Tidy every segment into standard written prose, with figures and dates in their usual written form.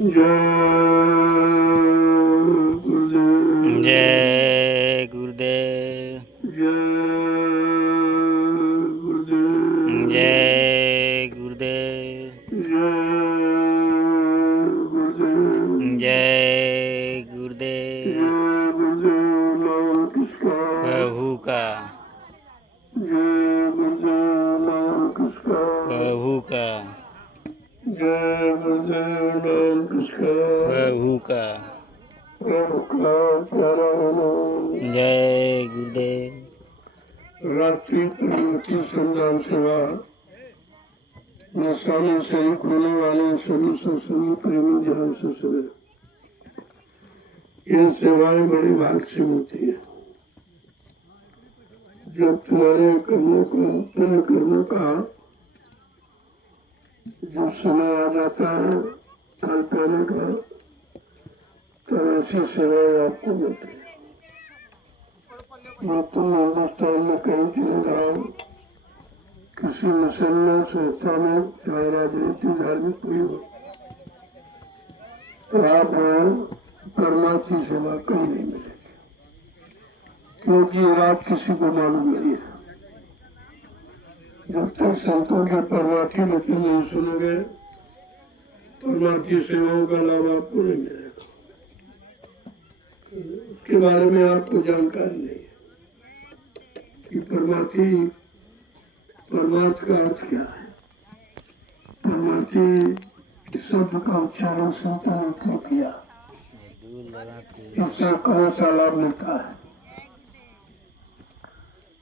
जय गुरुदेव। जय गुरुदेव। जय गुरुदेव। प्रभु का प्रभु का प्रभु का जय गुरुदेव। राष्ट्रीय प्रवृत्ति संग्राम सेवा में शामिल शरीक होने वाले सभी सत्संगी प्रेमी ध्यान से सुने। ये सेवाएं बड़े भाग से होती है। जब तुम्हारे कर्मों का पूर्ण कर्मों का जब समय आ जाता है फल पाने का, तब ऐसी सेवाएं आपको मिलती है। मैं तुम हिंदुस्तान में कहीं चले जाओ, किसी मुसलमान संस्था में, चाहे राजनीति धार्मिक कोई हो, तो आप परमात्मा सेवा कहीं नहीं मिलेगी, क्योंकि ये बात किसी को मालूम नहीं है। जब तक संतों के परमार्थी वचन नहीं सुनोगे, परमार्थी सेवाओं का लाभ आपको नहीं मिलेगा। उसके बारे में आपको जानकारी नहीं है कि परमार्थ का अर्थ क्या है। परमार्थी शब्द का उच्चारण संतों ने क्यों किया, इससे कौन सा लाभ मिलता है।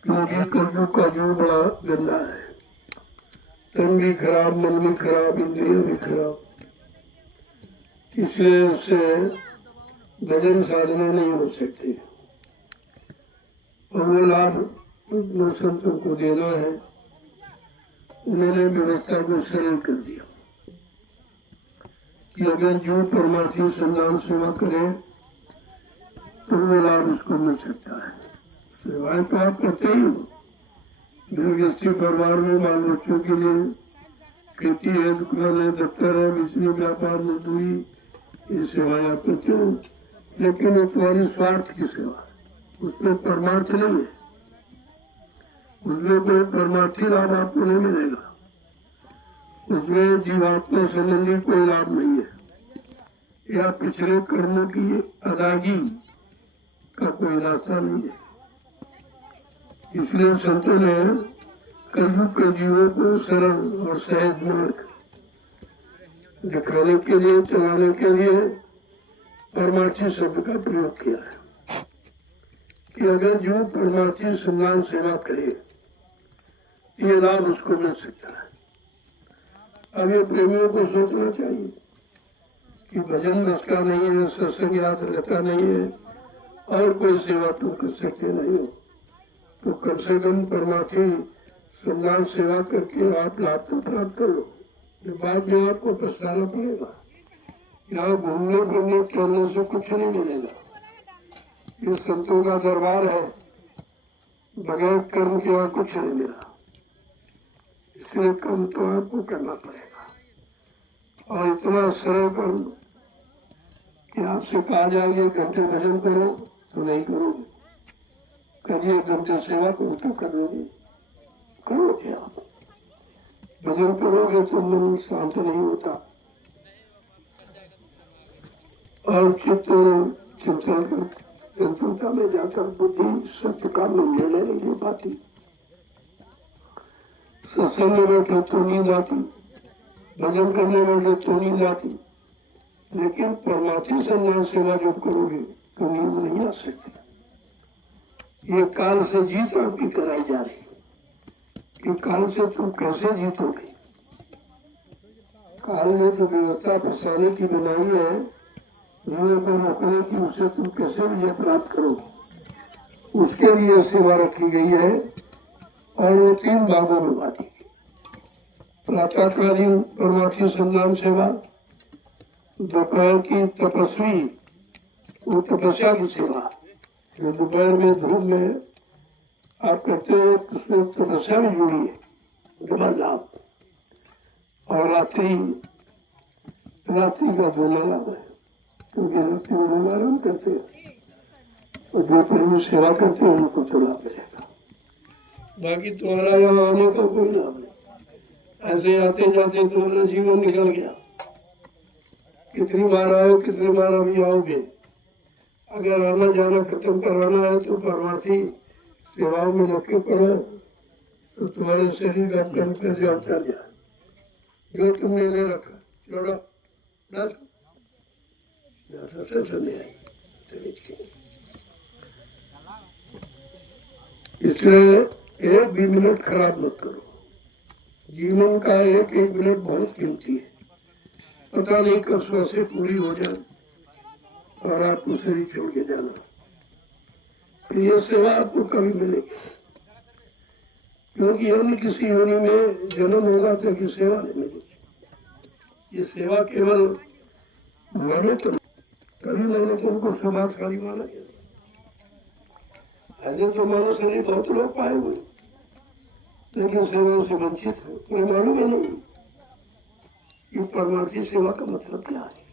क्योंकि कलयुग का जो बड़ा गंदा है, तन भी खराब, मन भी खराब, इंद्रियां भी खराब, इसलिए उससे भजन साधना नहीं हो सकती। और वो लाभ संतों को देना है, उन्होंने व्यवस्था को सरल कर दिया कि अगर जो परमार्थी संधान सेवा करे तो वो लाभ उसको मिल सकता है। सेवाएं तो आप करते ही हो, गृहस्थी परिवार में बाल बच्चों के लिए, खेती है, दुकान है, दफ्तर है, बिजली, व्यापार, मजदूरी, ये सेवाएं आप करते हो। लेकिन वो तुम्हारी स्वार्थ की सेवा, उसमें परमार्थ नहीं है, उसमें कोई परमार्थी लाभ आपको नहीं मिलेगा, उसमें जीवात्मा संबंधी कोई लाभ नहीं है, या पिछले कर्मों की अदायगी का कोई रास्ता नहीं है। इसलिए संतों ने कलयुग के जीवों को सरल और सहज मार्ग दिखाने के लिए, चलाने के लिए परमार्थी शब्द का प्रयोग किया है कि अगर जो परमार्थी सम्मान सेवा करे, ये लाभ उसको मिल सकता है। अब ये प्रेमियों को सोचना चाहिए कि भजन बस का नहीं है, सत्संग याद रहता नहीं है, और कोई सेवा तुम कर सकते नहीं हो, तो कम से कम परमार्थी सम्मान सेवा करके आप लाभ तो प्राप्त कर लो। बाद में आपको पछताना पड़ेगा। यहाँ घूमने फिरने टहलने से कुछ नहीं मिलेगा। ये संतों का दरबार है, बगैर कर्म के यहाँ कुछ नहीं मिला, इसलिए कर्म तो आपको करना पड़ेगा। और इतना सरल कर्म कि आपसे कहा जाएगा 1 घंटे भजन करो तो नहीं करोगे, करिए 1 घंटे सेवा करो तो करोगे। करोगे आप भजन करोगे तो मन शांत नहीं होता, और चिंतनता में जाकर बुद्धि सत्य का निर्णय नहीं ले पाती। सत्संग में बैठे तो नींद आती, भजन करने बैठे तो नींद आती, लेकिन परमार्थी संज्ञान सेवा जब करोगे तो नींद नहीं आ सकती। ये काल से जीत आपकी कराई जा रही है कि काल से तुम कैसे जीतोगे। काल ने जो व्यवस्था फंसाने की बनाई है, जीवन को रोकने की, उससे तुम कैसे विजय प्राप्त करोगे, उसके लिए सेवा रखी गई है। और वो 3 भागों में बांटी गई। प्रातःकालीन परमार्थी संधान सेवा, दोपहर की तपस्वी वो तपस्या की सेवा, जो दोपहर में धूप में आप करते हो, उसमें तपस्या भी जुड़ी है, डबल लाभ। और रात्रि रात्रि का सोना याद है, क्योंकि रात्रि में लोग आराम करते हैं और जो प्रभु सेवा करते हैं उनको तो लाभ मिलेगा। बाकी तुम्हारा यहाँ आने का कोई लाभ नहीं। ऐसे आते जाते तुम्हारा जीवन निकल गया। कितनी बार आए, कितनी बार अभी आओगे। अगर आना जाना खत्म करवाना है तो परमार्थी सेवाओं में लगे पड़ो, तो तुम्हारे शरीर का कम कर जाता जाए। जो तुमने ले रखा छोड़ो, इसलिए एक भी मिनट खराब मत करो। जीवन का एक एक मिनट बहुत कीमती है। पता नहीं कब श्वासें पूरी हो जाए और आपको शरीर छोड़ के जाना, फिर ये सेवा आपको कभी मिलेगी। क्योंकि अन्य किसी योनि में जन्म होगा तो की सेवा नहीं मिलेगी। ये सेवा केवल माने तो कभी माने तो उनको समाजशाली माना गया। ऐसे तो मानो शरीर बहुत लोग पाए हुए, लेकिन सेवा से वंचित है। उन्हें मालूम ही नहीं ये परमार्थी सेवा का मतलब क्या है।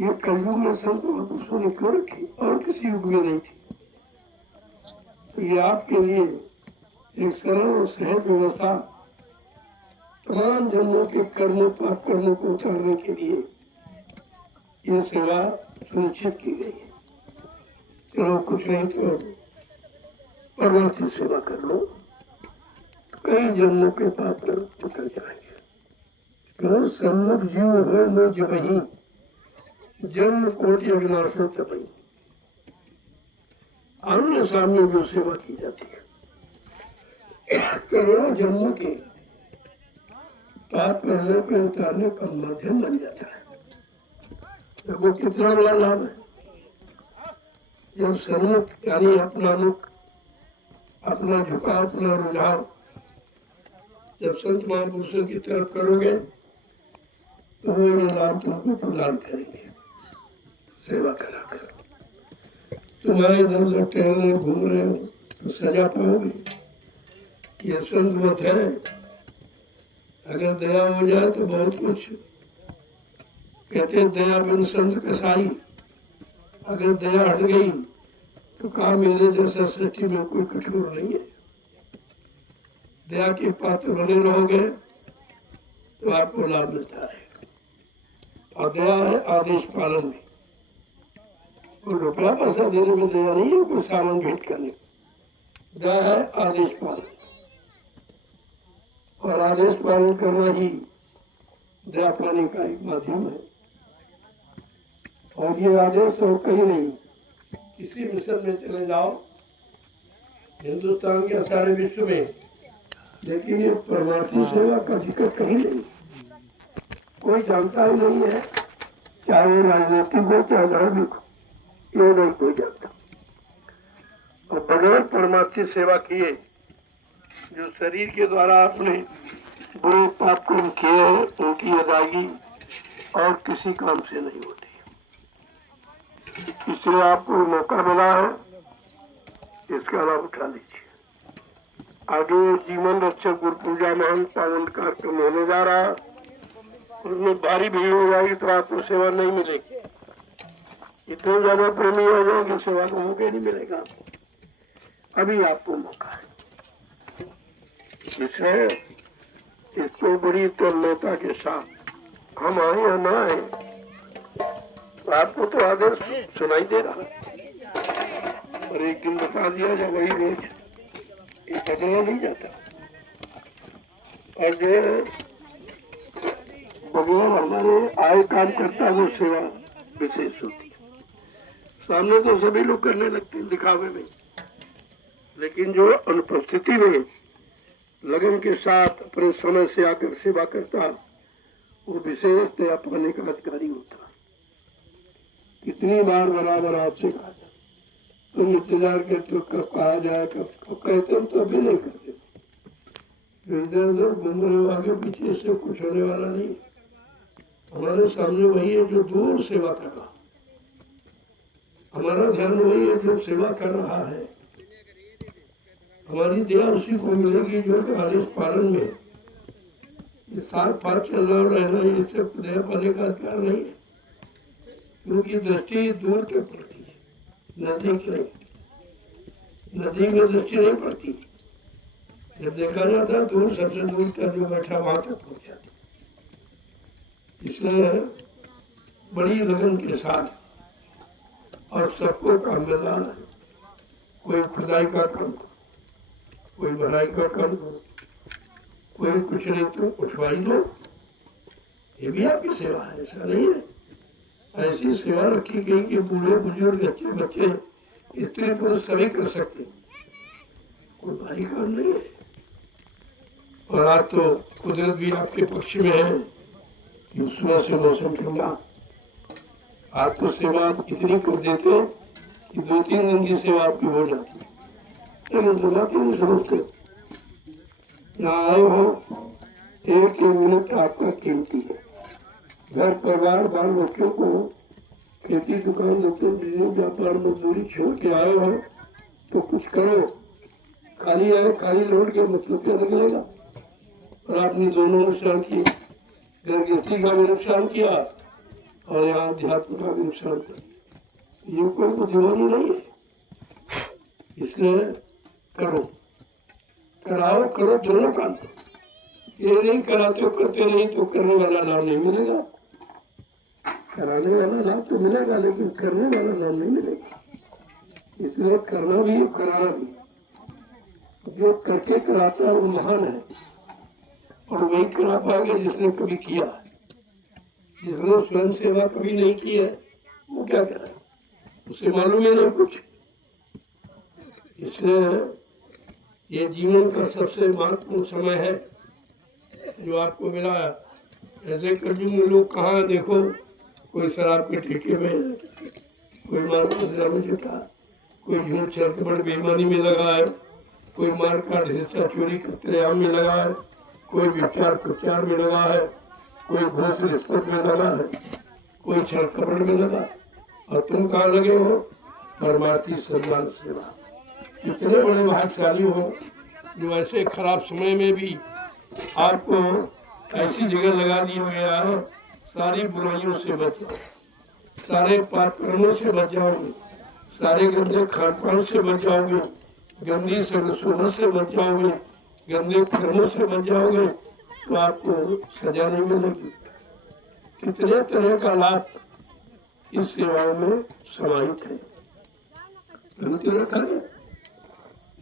ये कलयुग में संत महापुरुषों ने क्यों रखी, और किसी युग में नहीं थी। तो ये आपके लिए एक सरल और सहज व्यवस्था, तमाम जन्मों के कर्मों पाप कर्मों को उतारने के लिए ये सेवा सुनिश्चित की गई है। चलो कुछ नहीं तो परमार्थी सेवा कर लो, कई जन्मों के पाप कर्म उतर जाएंगे। क्यों सम्मुख जीव है न जबही, जन्म कोटि अविनाशो तपही। आमने सामने जो सेवा की जाती है, करोड़ों जन्मों के पाप कर्मों के उतारने का माध्यम बन जाता है। देखो कितना बड़ा लाभ है। जब सन्मुख यानी अपना मुख, अपना झुकाव, अपना रुझाव जब संत महापुरुषों की तरफ करोगे तो वो ये लाभ तुमको प्रदान करेंगे सेवा कराकर। तुम आए इधर उधर टहल रहे घूम रहे हो तो सजा पाओगे। ये संत मत है, अगर दया हो जाए तो बहुत कुछ। कहते हैं दया बिन संत कसाई। अगर दया हट गई तो कहा मेरे जैसा सृष्टि में कोई कठोर नहीं है। दया के पात्र बने रहोगे तो आपको लाभ मिलता है। और दया है आदेश पालन में। कोई रुपया पैसा देने में दया नहीं है, कोई सामान भेंट करने। दया है आदेश पालन, और आदेश पालन करना ही दया पाने का एक माध्यम है। और ये आदेश और कहीं नहीं। किसी मिशन में चले जाओ हिंदुस्तान के सारे विश्व में, लेकिन ये परमार्थी सेवा का जिक्र कहीं नहीं, कोई जानता ही नहीं है। चाहे वो राजनीतिक हो चाहे धार्मिक हो, ये नहीं कोई जानता। और बगैर परमार्थी सेवा किए जो शरीर के द्वारा आपने बुरे पाप कर्म किए हैं, उनकी अदायगी और किसी काम से नहीं होती। इसलिए आपको मौका मिला है, इसका लाभ उठा लीजिए। आगे जीवन रक्षक गुरु पूजा महान पावन कार्यक्रम होने जा रहा है, उसमें भारी भीड़ हो जाएगी तो आपको सेवा नहीं मिलेगी। इतने ज्यादा प्रेमी हो जाएंगे सेवा का मौका नहीं मिलेगा आपको। अभी आपको मौका है, इसलिए इसको बड़ी तन्मयता के साथ हम आए या ना आए, तो आपको तो आदेश सुनाई दे रहा है। और एक दिन बता दिया जाए वही रोज, ये बदला नहीं जाता। और जो भगवान हमारे आए काम करता है वो सेवा विशेष होती है। सामने तो सभी लोग करने लगते हैं दिखावे में, लेकिन जो अनुपस्थिति में लगन के साथ अपने समय से आकर सेवा करता वो विशेष दया पाने का अधिकारी होता। कितनी बार बराबर आपसे कहा जाए, तुम इंतजार करते हो कब कहा जाए, कब कहते हो तो भी नहीं करते। इधर उधर घूम रहे हो आगे पीछे, से कुछ होने वाला नहीं। हमारे सामने वही है जो दूर सेवा कर रहा, हमारा ध्यान वही है जो सेवा कर रहा है। हमारी दया उसी को मिलेगी जो आदेश पालन में ये साथ पाथ चल रहा रहना ये सब दया पाने का अधिकार नहीं है, क्योंकि दृष्टि दूर के पड़ती है, नजदीक नहीं। नदी में दृष्टि नहीं पड़ती, जब देखा जाता है दूर, सबसे दूर तक जो बैठा वहां तक पहुंच जाती। इसलिए बड़ी लगन के साथ और सबको काम में लाना है। कोई खुदाई का काम, कोई भलाई का काम, कोई कुछ नहीं तो उठवाई दो, ये भी आपकी सेवा है, ऐसा नहीं है। ऐसी सेवा रखी गई कि बूढ़े बुजुर्ग अच्छे बच्चे स्त्री पुरुष सभी कर सकते, कोई भारी काम नहीं है। और आज तो कुदरत भी आपके पक्ष में है, सुबह से मौसम ठंडा, आपको सेवा इतनी कर देते कि 2-3 दिन की सेवा आपकी हो जाती है, लेकिन बुलाते नहीं समझते। ना आए हो, एक मिनट आपका कीमती है। घर परिवार बाल बच्चों को खेती दुकान दफ्तर बिजनेस व्यापार मजदूरी छोड़ के आए हो तो कुछ करो। खाली आए खाली लौट के मतलब क्या निकलेगा। और आपने दोनों नुकसान किए, घर गृहस्थी का भी नुकसान किया और यहाँ अध्यात्म का भी नुकसान किया। ये कोई बुद्धिमानी नहीं है, इसलिए करो, कराओ, करो दोनों काम। ये नहीं कराते हो, करते नहीं तो करने वाला नाम नहीं मिलेगा। कराने वाला लाभ तो मिलेगा, लेकिन करने वाला नाम नहीं मिलेगा। इसलिए करना भी कराना भी, जो करके कराता है वो महान है, और वही करा पाएगा जिसने कभी किया है। जिसने स्वयं सेवा कभी नहीं की है वो क्या करे, उसे मालूम है नहीं कुछ। इसलिए ये जीवन का सबसे महत्वपूर्ण समय है जो आपको मिला है। ऐसे कलयुग में लोग कहाँ देखो, कोई शराब के ठेके में, कोई मार में जुटा, कोई झूठ छल बेईमानी में लगा है, कोई मार काट हिस्सा चोरी कत्लेआम में लगा है, कोई विचार प्रचार में लगा है, कोई घूस रिश्वत में लगा है, कोई छल कपड़ में लगा, और तुम कहाँ लगे हो? परमार्थी सम्मान सेवा। कितने बड़े भाग्यशाली हो जो ऐसे खराब समय में भी आपको ऐसी जगह लगा दिया गया है। सारी बुराइयों से बच जाओ, सारे पाप कर्मों से बच जाओगे, सारे गंदे खान पान से बच जाओगे, गंदी सोहर से बच जाओगे, गंदे कर्मों से बच जाओगे, तो आपको सजा नहीं मिलेगी। कितने तरह का लाभ इस सेवाओं में समाहित है। रखा गया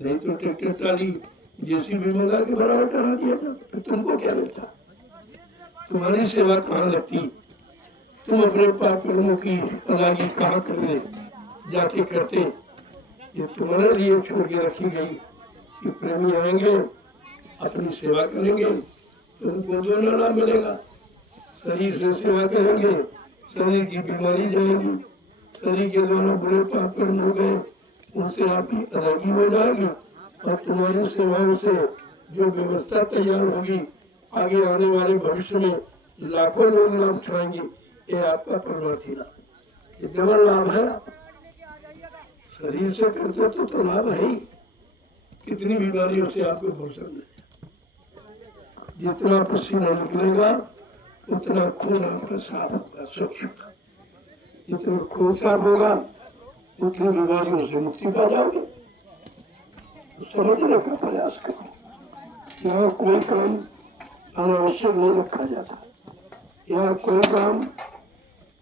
नहीं तो ट्रैक्टर ट्राली जेसीबी मंगा के बराबर करा दिया था, तो तुमको क्या मिलता? तुम्हारी सेवा कहाँ लगती? तुम अपने पाप कर्मों की अदायगी कहाँ करने जाके करते? ये तुम्हारे लिए छोड़ के रखी गई कि प्रेमी आएंगे, अपनी सेवा करेंगे तो उनको दोनों लाभ मिलेगा। शरीर से सेवा करेंगे, शरीर की बीमारी जाएगी, शरीर के दोनों बुरे पाप कर्म हो गए, उनसे आपकी अदायगी हो जाएगी, और तुम्हारी सेवाओं से जो व्यवस्था तैयार होगी, आगे आने वाले भविष्य में लाखों लोग लाभ उठाएंगे। ये आपका परमार्थी लाभ, ये डबल लाभ है। शरीर से करते तो लाभ है ही, कितनी बीमारियों से आपको भूषण है। जितना पसीना निकलेगा उतना खून आपका साफ होगा, स्वच्छ होगा। जितना खून साफ होगा उतनी बीमारियों से मुक्ति पा जाओगे। तो समझने का प्रयास करो। यहाँ कोई काम अनावश्यक नहीं रखा जाता, यहाँ कोई काम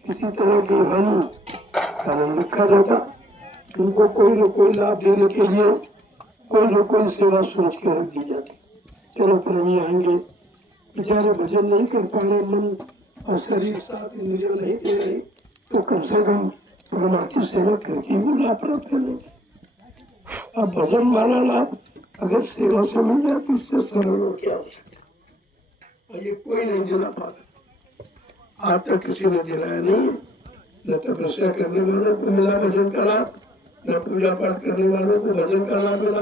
किसी तरह की हानि का नहीं रखा जाता। उनको कोई न कोई लाभ देने के लिए कोई न कोई सेवा सोच के रख दी जाती। चलो प्रेमी आएंगे, बेचारे भजन नहीं कर पा रहे, मन और शरीर साथ इंद्रियों नहीं दे रहे, तो कम से कम परमार्थी सेवा करके वो लाभ प्राप्त कर लेंगे। अब भजन वाला लाभ अगर सेवा से मिल जाए तो इससे सरल और क्या हो सकता है। और ये कोई नहीं दिला पाता, आज तक किसी ने दिलाया नहीं है। न तपस्या करने वालों को मिला भजन का लाभ, न पूजा पाठ करने वालों को भजन का लाभ मिला,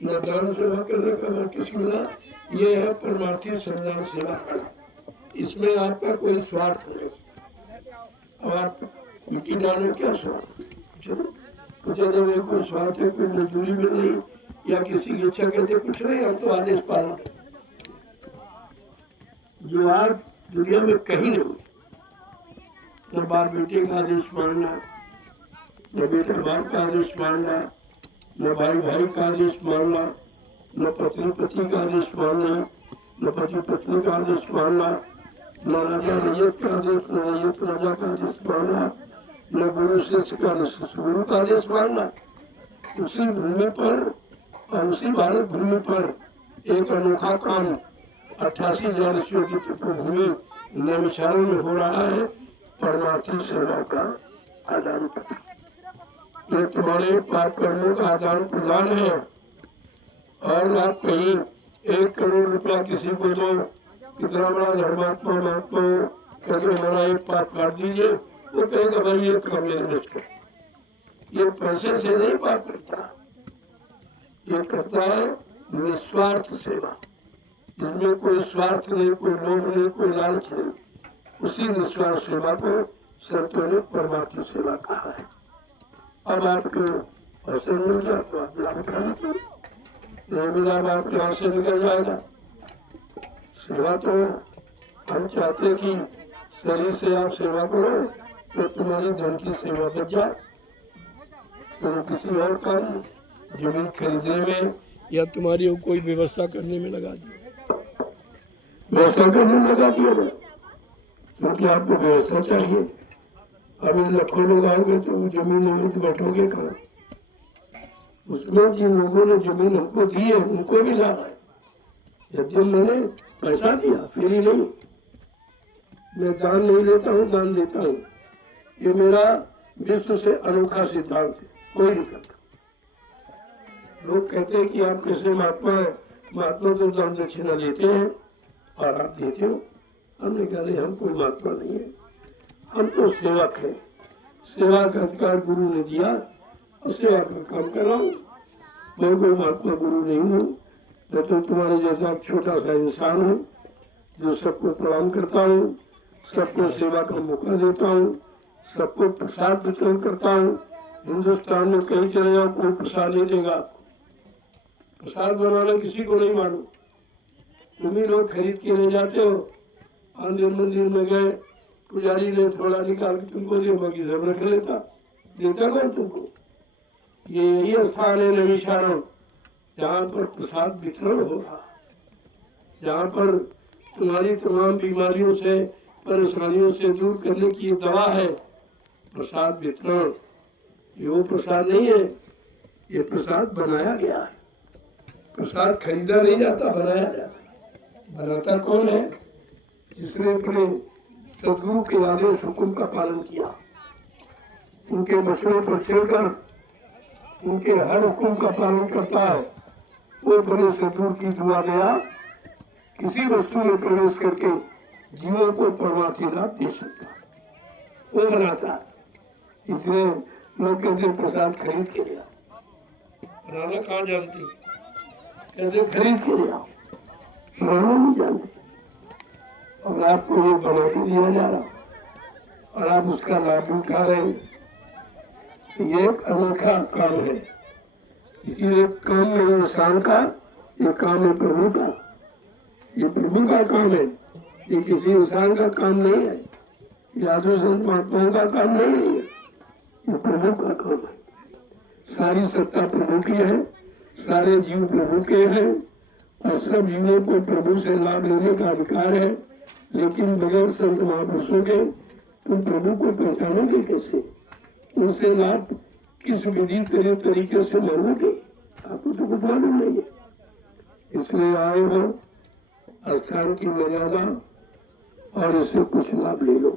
न दान सेवा करने का लाभ किसी मिला। ये है परमार्थी सम्मान सेवा। इसमें आपका कोई स्वार्थ नहीं। अब आप मिट्टी डालने क्या स्वार्थ? चलो कोई स्वार्थ है, कोई मजदूरी मिल रही या किसी की इच्छा करते, कुछ नहीं। हम तो आदेश पालन जो आज दुनिया में कहीं नहीं। न बाप बेटे का आदेश मानना, न बेटा बाप का आदेश मानना, न भाई भाई का आदेश मानना, न पत्नी पति का आदेश मानना, न पति पत्नी का आदेश मानना, न राजा रैयत का आदेश, न रैयत राजा का आदेश मानना, न गुरु शिष्य का न शिष्य गुरु का आदेश मानना। उसी भूमि पर और उसी भारत भूमि पर एक अनोखा काम 88,000 ऋषियों की भूमि नैमिषारण्य में हो रहा है, परमार्थी सेवा का आदान प्रदान। ये तुम्हारे पाप कर्मों का आदान प्रदान है। और आप कहीं 1 करोड़ रुपया किसी को दो, कितना बड़ा धर्मात्मा महात्मा कहते हमारा एक पाप काट दीजिए, वो कहेगा भाई ये काम मेरे नष्ट कर। ये पैसे से नहीं पाप करता, ये करता है निस्वार्थ सेवा, जिसमें कोई स्वार्थ नहीं, कोई लोभ नहीं, कोई लालच नहीं। उसी निस्वार्थ सेवा को संतों ने परमार्थी सेवा कहा है। अब आपको अवसर मिल गया तो आप लाभ उठा लीजिए, नहीं मिला आपके यहाँ से निकल जाएगा। सेवा तो हम चाहते कि शरीर से आप सेवा करो तो तुम्हारी धन की सेवा बच जाए, तो किसी और काम जमीन खरीदने में या तुम्हारी कोई व्यवस्था करने में लगा दिए, व्यवस्था करने में लगा दिया, क्योंकि आपको व्यवस्था चाहिए। अभी लाखों लोग आओगे तो जमीन नहीं तो बैठोगे कहाँ? उसमें जिन लोगों ने जमीन हमको दी है उनको भी लाभ है। जब मैंने पैसा दिया फिर ही नहीं, मैं दान नहीं लेता हूँ, दान देता हूँ। ये मेरा विश्व से अनोखा सिद्धांत है, कोई दिक्कत। लोग कहते हैं कि आप कैसे महात्मा है, महात्मा तो दान दक्षिणा लेते हैं और आप देते हो। हमने कहा हम कोई महात्मा नहीं है, हम तो सेवक है। सेवा का अधिकार गुरु ने दिया और सेवा का काम कर रहा हूँ। मैं कोई महात्मा गुरु नहीं हूँ, मैं तो तुम्हारे जैसा छोटा सा इंसान हूँ जो सबको प्रणाम करता हूँ, सबको सेवा का मौका देता हूँ, सबको प्रसाद वितरण करता हूँ। हिंदुस्तान में कहीं चले जाओ कोई प्रसाद नहीं देगा आपको। प्रसाद बनाना किसी को नहीं मालूम, तुम्ही लोग खरीद के ले जाते हो। मंदिर में गए, पुजारी ने थोड़ा निकाल के तुमको दिया, बाकी सब रख लेता, देता कौन तुमको? ये यही स्थान है नैमिषारण्य, जहाँ पर प्रसाद वितरण हो रहा, जहाँ पर तुम्हारी तमाम बीमारियों से परेशानियों से दूर करने की दवा है प्रसाद वितरण। ये वो प्रसाद नहीं है, ये प्रसाद बनाया गया है। प्रसाद खरीदा नहीं जाता, बनाया जाता। बनाता कौन है? जिसने अपने सदगुरु के आदेश हुक्म का पालन किया, उनके वचनों पर चलकर उनके हर हुक्म का पालन करता है, वो बड़े सदगुरु की दुआ दया किसी वस्तु में प्रवेश करके जीवन को परमार्थी लाभ दे सकता है, वो बनाता है। इसलिए लोग कहते प्रसाद खरीद के लिया, बनाना कहाँ जानती, कहते खरीद के लिया, बनाना नहीं जानते। और आपको ये बना के दिया जा रहा और आप उसका लाभ उठा रहे हैं। ये एक अनोखा काम है, इसीलिए काम में इंसान का, ये काम है प्रभु का, ये प्रभु का काम है, ये किसी इंसान का काम नहीं है, साधु संत महात्माओं का काम नहीं है, ये प्रभु का काम है। सारी सत्ता प्रभु की है, सारे जीव प्रभु के हैं और सब जीवों को प्रभु से लाभ लेने का अधिकार है। लेकिन बगैर संत महापुरुषों के तुम प्रभु को पहचानोगे कैसे? उनसे लाभ किस विधि तरीके से मांगोगे? आपको तो कुछ मालूम नहीं है। इसलिए आए हो स्थान की मर्यादा और इससे कुछ लाभ ले लो,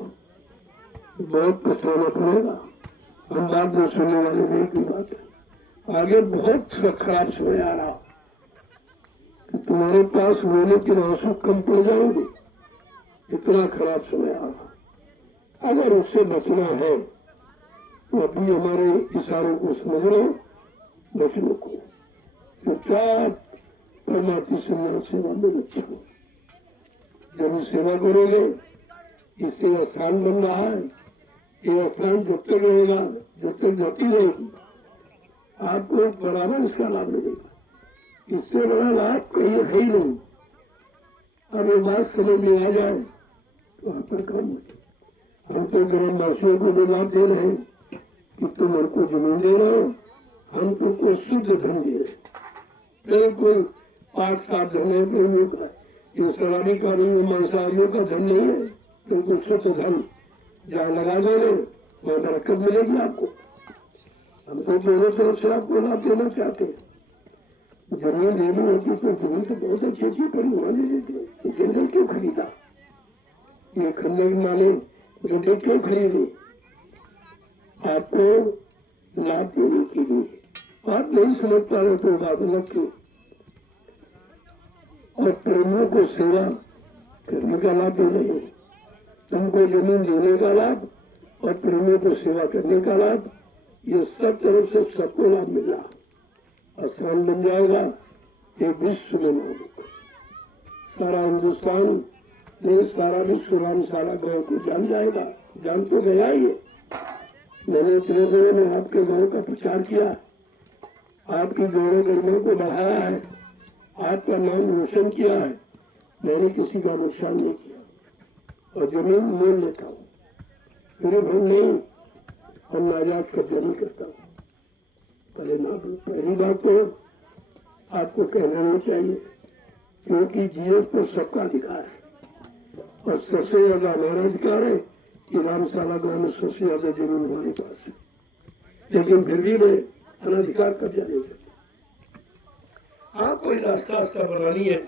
बहुत पछताना पड़ेगा। हम बात में सुनने वाले नहीं की बात है। आगे बहुत खराब समय आ रहा, तुम्हारे पास रोने के आंसू कम पड़ जाएंगे, इतना खराब समय आ रहा। अगर उससे बचना है तो अभी हमारे इशारों को समझ लो, बचने को चुपचाप परमार्थी संन्यास सेवा में लक्ष्य हो। जब सेवा करोगे, इससे स्थान बन रहा है, ये स्थान जब तक रहेगा, जब तक जाती रहेगी, आपको बराबर इसका लाभ मिलेगा। इससे बड़ा लाभ कहीं है ही नहीं। अब ये बात समझ में आ जाए तो आपका काम है। हम तो ग्रामवासियों को भी लाभ दे रहे हैं कि तुम हमको जमीन दे रहे हो, हम तुमको शुद्ध धन दे रहे, बिल्कुल 5-7 धन है प्रेमियों का, ये शराबी का नहीं, मांसाहारियों का धन नहीं है, बिल्कुल शुद्ध धन। जहाँ लगा दोगे वहाँ बरकत मिलेगी आपको। हम तो दोनों तरफ से आपको लाभ देना चाहते हैं। जमीन लेनी होती तो जमीन तो बहुत अच्छी अच्छी पड़ी होने देते, जंगल क्यों खरीदा, ये खंडक नाले गड्ढे क्यों खरीदे, आपको लाभ देने के लिए। आप नहीं समझ पा रहे तो बात अलग थी। और प्रेमियों को सेवा करने का लाभ दे रहे हैं, तुमको जमीन देने का लाभ और प्रेमियों को सेवा करने का लाभ, ये सब तरफ से सबको लाभ मिला। आसान बन जाएगा एक विश्व में नाम, सारा हिंदुस्तान नहीं सारा विश्व राम सारा गाँव को जान जाएगा, जान तो गया ही है। मैंने इतने दिनों में आपके गाँव का प्रचार किया, आपकी गौरव गरिमा को बढ़ाया है, आपका नाम रोशन किया है, मैंने किसी का नुकसान नहीं किया। और जमीन मोल लेता हूँ, मेरे घर नहीं, हम नाजात कब्जा नहीं करता हूँ। पहली बात तो आपको कहना नहीं चाहिए, क्योंकि जीएस पर सबका अधिकार है और सबसे ज्यादा हमारा अधिकार है कि रामशाला गांव में सबसे ज्यादा जमीन हमारे पास है, लेकिन फिर भी मैं अनाधिकार कब्जा नहीं करता। हाँ, कोई रास्ता रास्ता बनानी है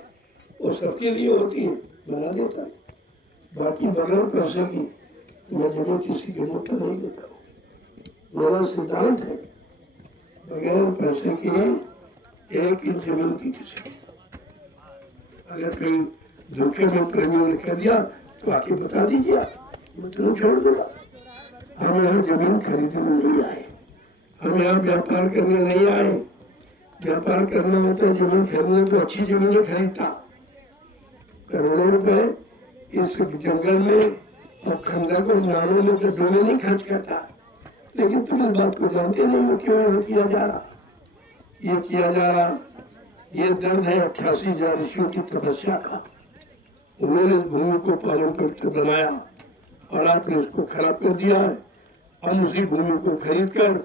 वो सबके लिए होती है, बना देता है, बाकी बगैर पैसे की मैं जमीन किसी के मुफ्त नहीं देता हूँ। मेरा सिद्धांत है बगैर पैसे की 1 इंच जमीन की किसी की। अगर कहीं धोखे में प्रेमियों ने कह दिया तो आके बता दीजिए, मैं तुरंत छोड़ दूंगा। हम यहाँ जमीन खरीदने नहीं आए, हम यहाँ व्यापार करने नहीं आए। व्यापार करना होता है जमीन खरीदने तो अच्छी जमीनें खरीदता, करोड़ों रुपए इस जंगल में और खंडक और नालों में गड्ढों में नहीं खर्च करता। लेकिन तुम इस बात को जानते नहीं हो क्यों यहाँ किया जा रहा, ये किया जा रहा, ये दर्द है 88,000 ऋषियों की तपस्या का। उन्होंने इस भूमि को पावन पवित्र बनाया और आपने इसको खराब कर दिया है। हम उसी भूमि को खरीद कर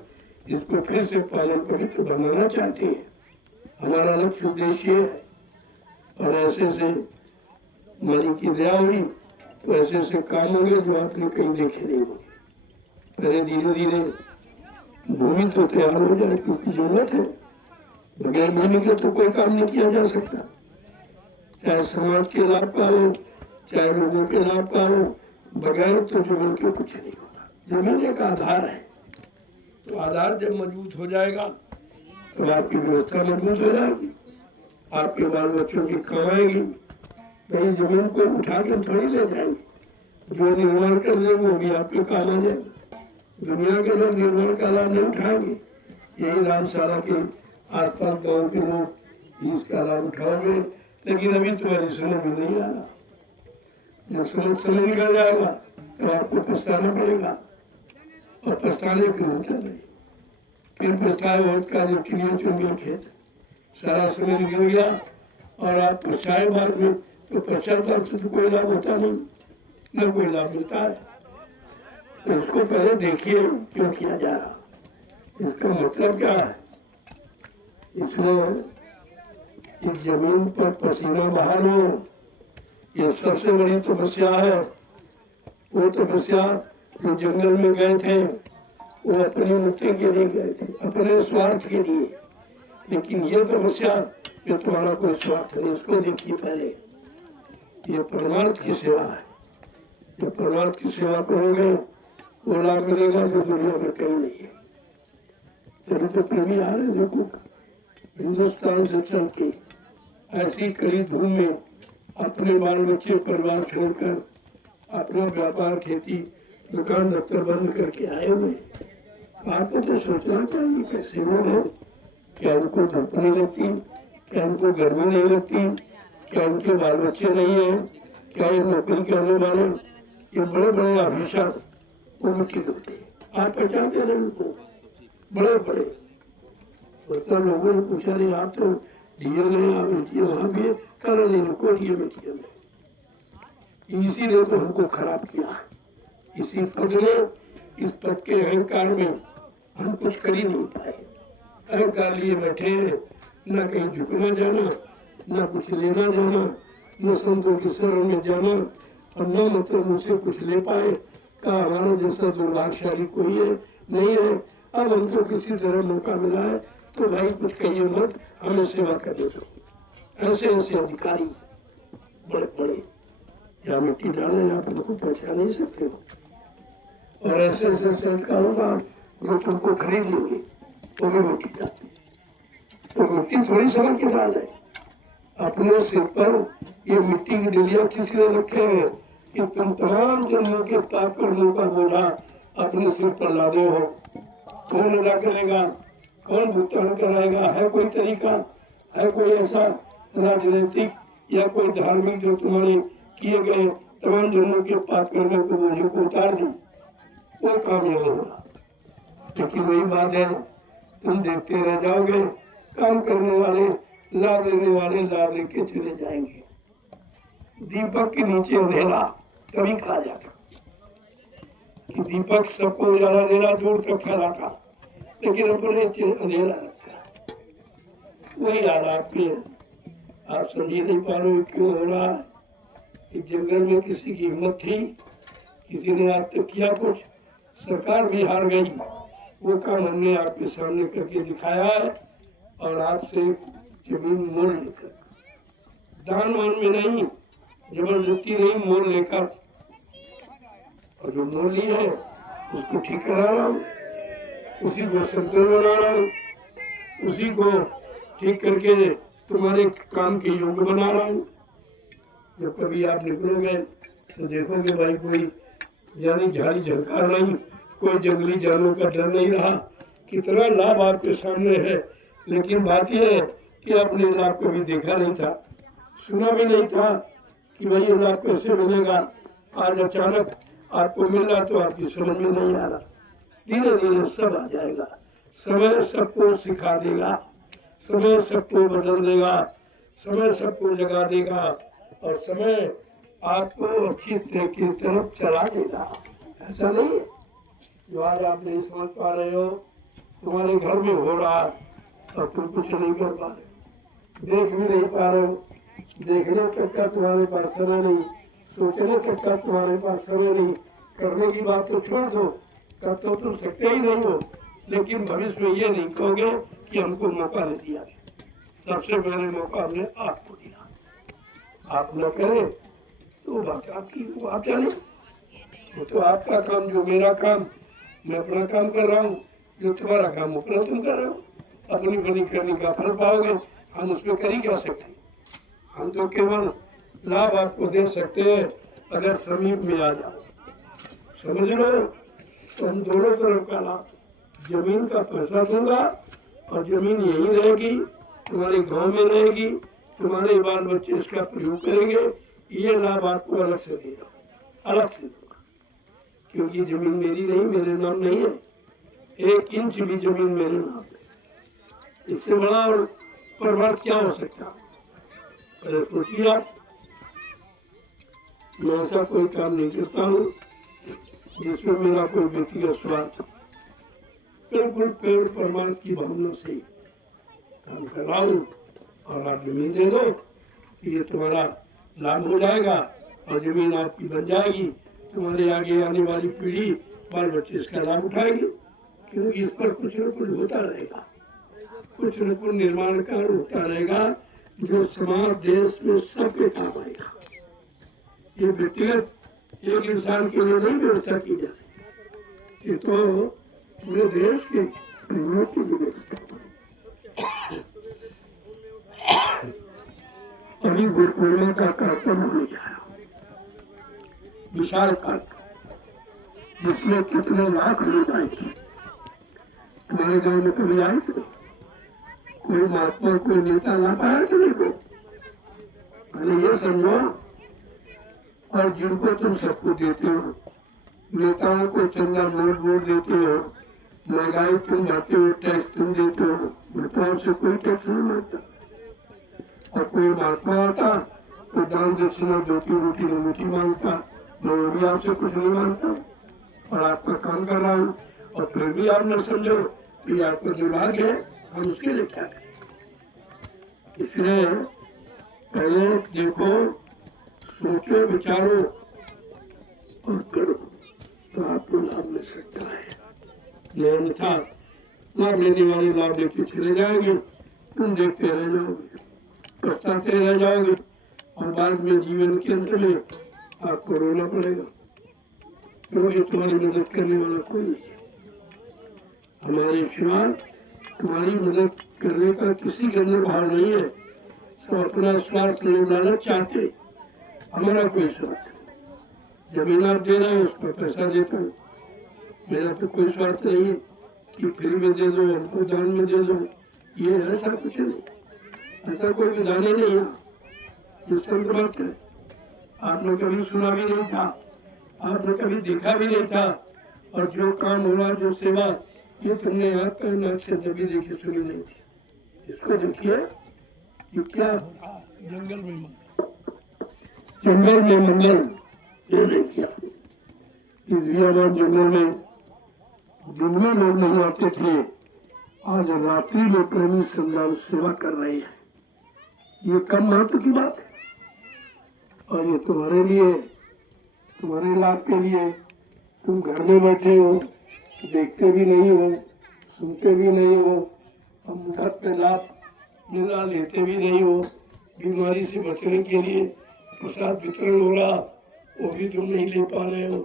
इसको फिर से पावन पवित्र बनाना चाहते हैं, हमारा लक्ष्य उद्देश्य है। और ऐसे से मालिक की दया हुई तो ऐसे ऐसे काम होंगे जो आपने कहीं देखे नहीं होंगे। पहले धीरे धीरे भूमि तो तैयार हो जाए, क्योंकि जरूरत है, बगैर भूमि के तो कोई काम नहीं किया जा सकता, चाहे समाज के लाभ का हो चाहे लोगों के लाभ का हो, बगैर तो जमीन के कुछ नहीं होता। जमीन एक आधार है, तो आधार जब मजबूत हो जाएगा तो आपकी व्यवस्था मजबूत हो जाएगी, आपके बाल बच्चों की कमाएगी। कहीं जमीन को उठा के थोड़ी ले जाएंगे, जो निर्माण कर दे वो भी आपके काम आ जाएगा। दुनिया के लोग निर्माण का लाभ नहीं उठाएंगे, यही रामशाला के आसपास गाँव के लोग इसका लाभ उठाओगे। लेकिन अभी तुम्हारी समझ में नहीं आ रहा, जब समझ निकल जाएगा तो आपको पछताना पड़ेगा, और पछताने क्यों होता नहीं, फिर पछताए बहुत का जब चिड़िया चुन गया खेत, सारा समय निकल गया और आप पछताए बाद में, तो पश्चाताप से तो कोई लाभ होता नहीं, न कोई लाभ मिलता है। तो इसको पहले देखिए क्यों किया जा रहा, इसका मतलब क्या है। इसलिए इस जमीन पर पसीना बहाना ये सबसे बड़ी तपस्या है। वो तपस्या जो जंगल में गए थे वो अपनी मुक्ति के लिए गए थे, अपने स्वार्थ के लिए, लेकिन ये तपस्या ये तुम्हारा कोई स्वार्थ नहीं। इसको देखिए पहले, ये परमार्थ की सेवा है। ये परमार्थ की सेवा करोगे वो लाभ मिलेगा जो दुनिया में कहीं नहीं है। तभी तो प्रेमी आ रहे, देखो हिंदुस्तान से चल के ऐसी कड़ी धूम में अपने बाल बच्चे परिवार छोड़कर अपना व्यापार खेती दुकान दफ्तर बंद करके आए हुए। आपको तो सोचना चाहिए कैसे लोग हैं, क्या उनको धूप नहीं लगती, क्या उनको गर्मी नहीं लगती, क्या उनके बाल बच्चे नहीं है, क्या ये नौकरी करने वाले ये बड़े बड़े ऑफिसर वो मिट्टी होते हैं। आप पहचानते रहे उनको, बड़े बड़े मतलब लोगों ने पूछा नहीं, आप तो डीएल है, आप वहाँ भी कल नहीं कोरिया में किया में इसी ने तो हमको खराब किया। इसी पद ने, इस पद के अहंकार में हम कुछ कर ही नहीं पाए। अहंकार लिए बैठे हैं, न कहीं झुकना जाना, न कुछ लेना जाना, न संतों की शरण में जाना, और न मतलब उनसे कुछ ले पाए। कहा हमारा जैसा दुर्भाग्यशाली कोई है नहीं है। अब हमको किसी तरह मौका मिला है तो भाई कुछ कहिए मत, हमें सेवा करने दो। ऐसे ऐसे अधिकारी बड़े बड़े, या मिट्टी डाले आप उनको पहचान नहीं सकते हो, और ऐसे ऐसे सरकारों का जो तुमको खरीद लेंगे तो भी मिट्टी डालते। तो मिट्टी थोड़ी समझ के डाल है। अपने सिर पर ये मिट्टी की डिलिया किसी ने रखे हैं कि तुम तमाम जन्मों के पाप कर्मों का बोझा अपने सिर पर लादे हो। कौन अदा करेगा, कौन भुगतान कराएगा? है कोई तरीका, है कोई ऐसा राजनीतिक या कोई धार्मिक जो तुम्हारे किए गए तमाम जन्मों के पाप कर्मों को बोझे को उतार दे? वो काम नहीं होगा। लेकिन वही बात है, तुम देखते रह जाओगे, काम करने वाले, लाभ लेने वाले लाभ लेके चले जाएंगे। दीपक के नीचे अंधेरा कभी कहा जाता कि दीपक सबको उजाला दे रहा, दूर तक फैला था, लेकिन अपने नीचे अंधेरा रखता। वही हाल आपके, आप समझ नहीं पा रहे क्यों हो रहा है। कि जंगल में किसी की हिम्मत थी, किसी ने आज तक किया कुछ, सरकार भी हार गई। वो काम हमने आपके सामने करके दिखाया है, और आपसे जमीन मोल लेकर, दान मान में नहीं, जबरदस्ती नहीं, मोल लेकर, और जो मोल लिया है उसको ठीक करा रहा हूँ, उसी को संतुलन बना रहा हूँ, उसी को ठीक करके तुम्हारे काम के योग्य बना रहा हूँ। जब कभी आप निकलोगे तो देखोगे भाई कोई जानी झाड़ी झंकार नहीं, कोई जंगली जानवर का डर नहीं रहा। कितना लाभ आपके सामने है, लेकिन बात यह है कि आपने लाभ कभी देखा नहीं था, सुना भी नहीं था कि भाई ये लाभ कैसे मिलेगा। आज अचानक आपको मिल रहा तो आपकी समझ में नहीं आ रहा। धीरे धीरे सब आ जाएगा। समय सबको सिखा देगा, समय सबको बदल देगा, समय सबको जगा देगा, और समय आपको अच्छी की तरफ चला देगा। ऐसा नहीं है जो आज आप नहीं समझ पा रहे हो, तुम्हारे घर में हो रहा और तुम कुछ नहीं कर पा रहे, देख भी नहीं पा रहे हो। देखने तक का तुम्हारे पास समय नहीं, सोचने तक का तुम्हारे पास समय नहीं। करने की बात तो छोड़ दो, कर तो तुम सकते ही नहीं हो, लेकिन भविष्य में ये नहीं कहोगे कि हमको मौका नहीं दिया। सबसे पहले मौका हमने आपको दिया, आप न करें तो बात आपकी, वो आप जाने, वो तो आपका काम, जो मेरा काम, मैं अपना काम कर रहा हूँ, जो तुम्हारा काम अपना तुम कर रहे हो। अपनी बनी करने का फल पाओगे, हम उसमें कर ही क्या सकते। हम तो केवल लाभ आपको दे सकते हैं अगर समीप में आ जाओ, समझ लो। तो हम दोनों तरफ का लाभ, जमीन का पैसा दूंगा और जमीन यही रहेगी, तुम्हारे गांव में रहेगी, तुम्हारे बाल बच्चे इसका प्रयोग करेंगे। ये लाभ आपको अलग से देगा, अलग से दूंगा, क्योंकि जमीन मेरी नहीं, मेरे नाम नहीं है। 1 इंच भी जमीन मेरे नाम है। इससे बड़ा और परमार्थ क्या हो सकता। अरे सोचिए आप, मैं ऐसा कोई काम नहीं करता हूँ जिसमें मेरा कोई व्यक्तिगत स्वार्थ, बिल्कुल पेड़ परमार्थ की भावना से काम कर रहा हूँ। और आप जमीन दे दो, ये तुम्हारा लाभ हो जाएगा और जमीन आपकी बन जाएगी। तुम्हारे आगे आने वाली पीढ़ी, बाल बच्चे इसका लाभ उठाएंगे, क्योंकि इस पर कुछ न कुछ होता रहेगा, कुछ न कुछ निर्माण कार्य होता रहेगा जो समाज देश में सबके काम आएगा। ये व्यक्तिगत एक इंसान के लिए नहीं व्यवस्था की जाए, ये तो पूरे देश के प्रयोग की व्यवस्था। अभी गुरु पूर्णिमा का कार्यक्रम होने जा रहा, विशाल कार्यक्रम, जिसमें कितने लाख लोग आए थे। तुम्हारे गांव में कभी आए थे? कोई महात्मा, कोई नेता ला पाया थे? देखो, पहले ये समझो। और जिनको तुम सबको देते हो, नेताओं को चंदा वोट देते हो, महंगाई तुम भरते हो, टैक्स तुम देते हो, नेताओं से कोई टैक्स नहीं मारता। और कोई महात्मा आता कोई दान दक्षिणा धोती रोटी नहीं मांगता, मैं भी आपसे कुछ नहीं मांगता और आपका काम कर रहा हूँ, और फिर भी आप न समझो कि आपका दुर्भाग्य है, हम उसके लिए क्या करें। इसलिए पहले देखो, सोचो, विचारो और करो, तो आपको लाभ मिल सकता है। अन्यथा लाभ लेने वाले लाभ लेके चले जाएंगे, तुम देखते रह जाओगे, पछताते रह जाओगे, और बाद में जीवन के अंत में आपको रोना पड़ेगा, क्योंकि तुम्हारी मदद करने वाला कोई नहीं है। हमारे सिवा तुम्हारी मदद करने का किसी के अंदर भाव नहीं है। सब अपना स्वार्थ लोग लाना चाहते, हमारा कोई स्वार्थ नहीं। जमीन आप दे रहे हो, उस पर पैसा देता हूँ, मेरा तो कोई स्वार्थ नहीं है कि फ्री में दे दो, हमको दान में दे दो, ये ऐसा कुछ नहीं, ऐसा कोई विधान ही नहीं है। ये संत बात है, आपने कभी सुना भी नहीं था, आपने कभी देखा भी नहीं था, और जो काम हो रहा, जो सेवा, ये तुमने आँख का नाक से कभी देखी सुनी नहीं थी। इसको देखिए कि क्या हो रहा, जंगल में मंगल, जंगल में मंगल, ये देखिए। इस जियाबाद जंगल में दिन में लोग नहीं आते थे, आज रात्रि में प्रेमी संदान सेवा कर रहे हैं। ये कम महत्व की बात है, और ये तुम्हारे लिए, तुम्हारे लाभ के लिए। तुम घर में बैठे हो, देखते भी नहीं हो, सुनते भी नहीं हो, और मुफ्त पे लाभ मिला लेते भी नहीं हो। बीमारी से बचने के लिए प्रसाद वितरण हो रहा, वो भी तुम नहीं ले पा रहे हो,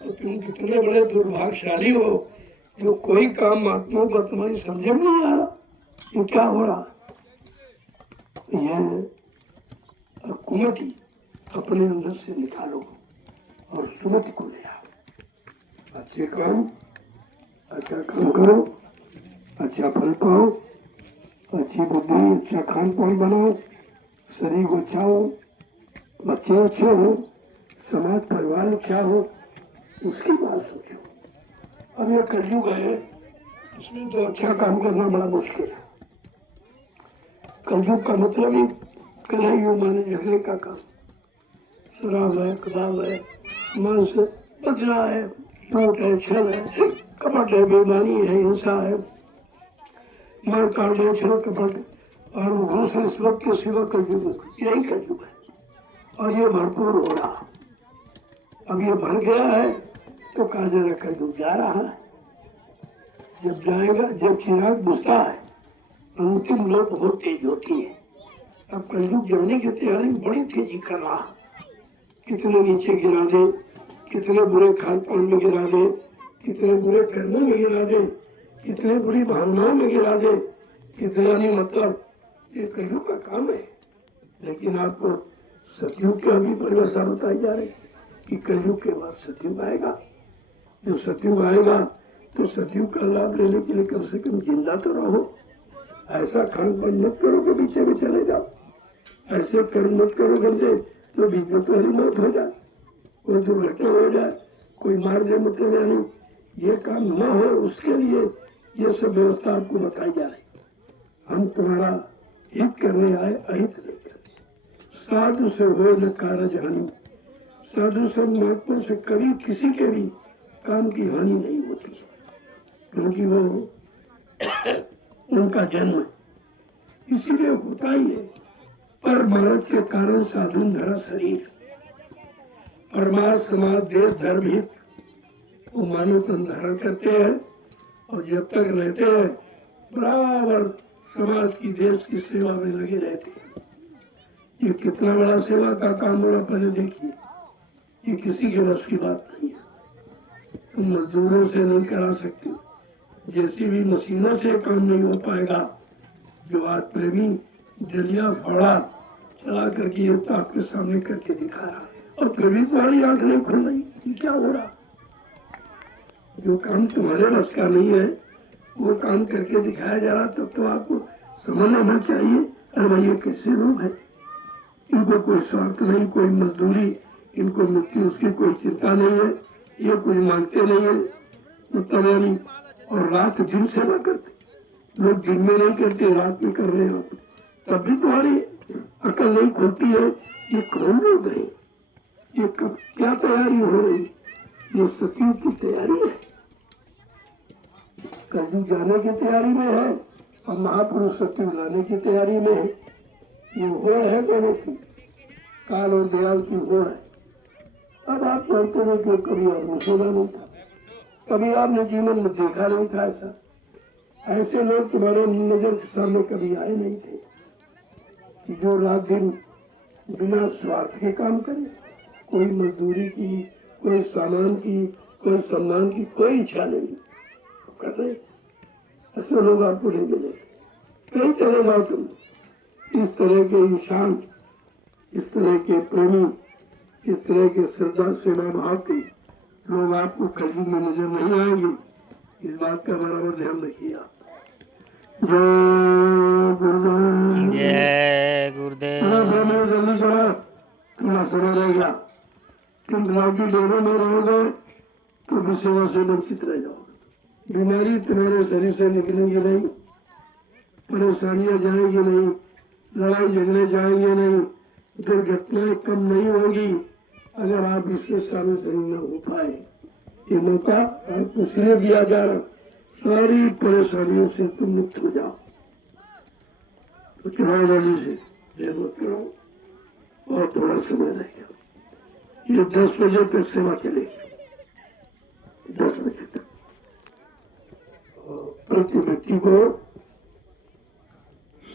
तो तुम कितने बड़े दुर्भाग्यशाली हो, जो कोई काम महात्मा को तुम्हारी समझ में नहीं आ रहा ये क्या हो रहा। यह कुमति अपने अंदर से निकालो और सुमति को ले आओ। अच्छे काम, अच्छा काम करो, अच्छा फल पाओ, अच्छी बुद्धि, अच्छा खान पान बनाओ, शरीर को अच्छा हो, बच्चे अच्छे हो, समाज परिवार अच्छा हो, उसकी बात सोचो। अब यह कलयुग है, इसमें तो अच्छा काम करना बड़ा मुश्किल है। कलयुग का मतलब ही कलयुग माने झगड़े का काम, शराब है, कबाब है, मांस बच रहा है, झूठ है, छल है, कपट है, बेईमानी है, हिंसा है, मार काट है, छल कपट और घूस रिश्वत के सिवा कलयुग, यही कलयुग है, और ये भरपूर हो रहा। अब ये भर गया है तो कहा जरा कलयुग जा रहा है। जब जाएगा, जब चिराग बुझता है, अंतिम लोग बहुत तेज होती है। अब कलयुग जाने की तैयारी में बड़ी तेजी कर रहा, कितने नीचे गिरा दे, कितने बुरे खान पान में गिरा दे, कितने बुरे कर्मों में गिरा दे, कितने बुरी भावनाओं में गिरा दे, कितने नहीं, मतलब ये कलयुग का काम है। लेकिन आपको सतयुग की अभी परिभाषा बताई जा रही कि कलयुग के बाद सतयुग आएगा। जब सतयुग आएगा तो सतयुग का लाभ लेने के लिए कम से कम जिंदा तो रहो। ऐसा खान पान मत करो कि पीछे में चले जाओ, ऐसे कर्म मत करो गंदे तो बीच में तुम्हारी मौत हो जाए, कोई दुर्घटना हो जाए, कोई मार दे, मतलब यानी ये काम न हो, उसके लिए ये सब व्यवस्था आपको बताई जा रही। हम तुम्हारा हित करने आए, अहित नहीं करते। साधु से हो न कारज हानि, साधु सब महात्मा से कभी किसी के भी काम की हानि नहीं होती, क्योंकि वो उनका जन्म है, इसीलिए होता ही है। पर मरद के कारण साधु धरा शरीर, परमार्थ समाज देश धर्म हित वो मानव तन धारण करते हैं, और जब तक रहते हैं बराबर समाज की, देश की सेवा में लगे रहते हैं। ये कितना बड़ा सेवा का काम हो रहा, पहले देखिए। ये किसी के बस की बात नहीं है, तुम मजदूरों से नहीं करा सकते, जैसी भी मशीनों से काम नहीं हो पाएगा। जो आज प्रेमी जलिया फाड़ा चला करके ये तो आपके सामने करके दिखाया, और फिर भी तुम्हारी आंख नहीं खुल रही, ये क्या हो रहा। जो काम तुम्हारे बस का नहीं है वो काम करके दिखाया जा रहा, तब तो आपको समझ आना चाहिए, अरे भाई ये कैसे लोग हैं, इनको कोई स्वार्थ नहीं, कोई मजदूरी, इनको मृत्यु उसकी कोई चिंता नहीं है, ये कोई मांगते नहीं है, मतलब यानी। और रात दिन सेवा करते लोग, दिन में नहीं करते, रात में कर रहे हो, तब भी तुम्हारी अकल नहीं खुलती है ये कौन लोग हैं, ये कब क्या तैयारी हो रही, ये सतयुग की तैयारी है, कलयुग जाने की तैयारी में है और महापुरुष सतयुग लाने की तैयारी में है। ये होड़ है दोनों की, काल और दयाल की होड़ है। अब आप जानते हो कि कभी आपने सुना नहीं था, कभी आपने जीवन में देखा नहीं था ऐसा, ऐसे लोग तुम्हारे नजर के सामने कभी आए नहीं थे कि जो रात दिन बिना स्वार्थ के काम करे, कोई मजदूरी की, कोई सामान की, कोई सम्मान की कोई इच्छा नहीं कर रहे। ऐसे लोग आपको नहीं मिले। कहीं चले जाओ तुम, इस तरह के इंसान, इस तरह के प्रेमी, इस तरह के श्रद्धा सेवा भाव के लोग आपको कलयुग में नजर नहीं आएंगे। इस बात का बराबर ध्यान रखिए आप। जय गुरुदेव। जय गुरुदेव। जल्दी करा, थोड़ा समय रहेगा। तुम लौकी डेरों में रहोगे तो भी सेवा से वंचित रह जाओगे। बीमारी तुम्हारे शरीर से निकलेंगी नहीं, परेशानियां जाएंगी नहीं, लड़ाई झगड़े जाएंगे नहीं, दुर्घटनाएं कम नहीं होगी अगर आप इसमें शामिल सही न हो पाए। ये मौका आपको इसलिए दिया जा रहा, सारी परेशानियों से तुम मुक्त हो जाओ। तो चुनाव जल्दी से देर मत करो और थोड़ा समय रहेगा। ये 10 बजे तक सेवा चलेगी, 10 बजे तक। प्रति व्यक्ति को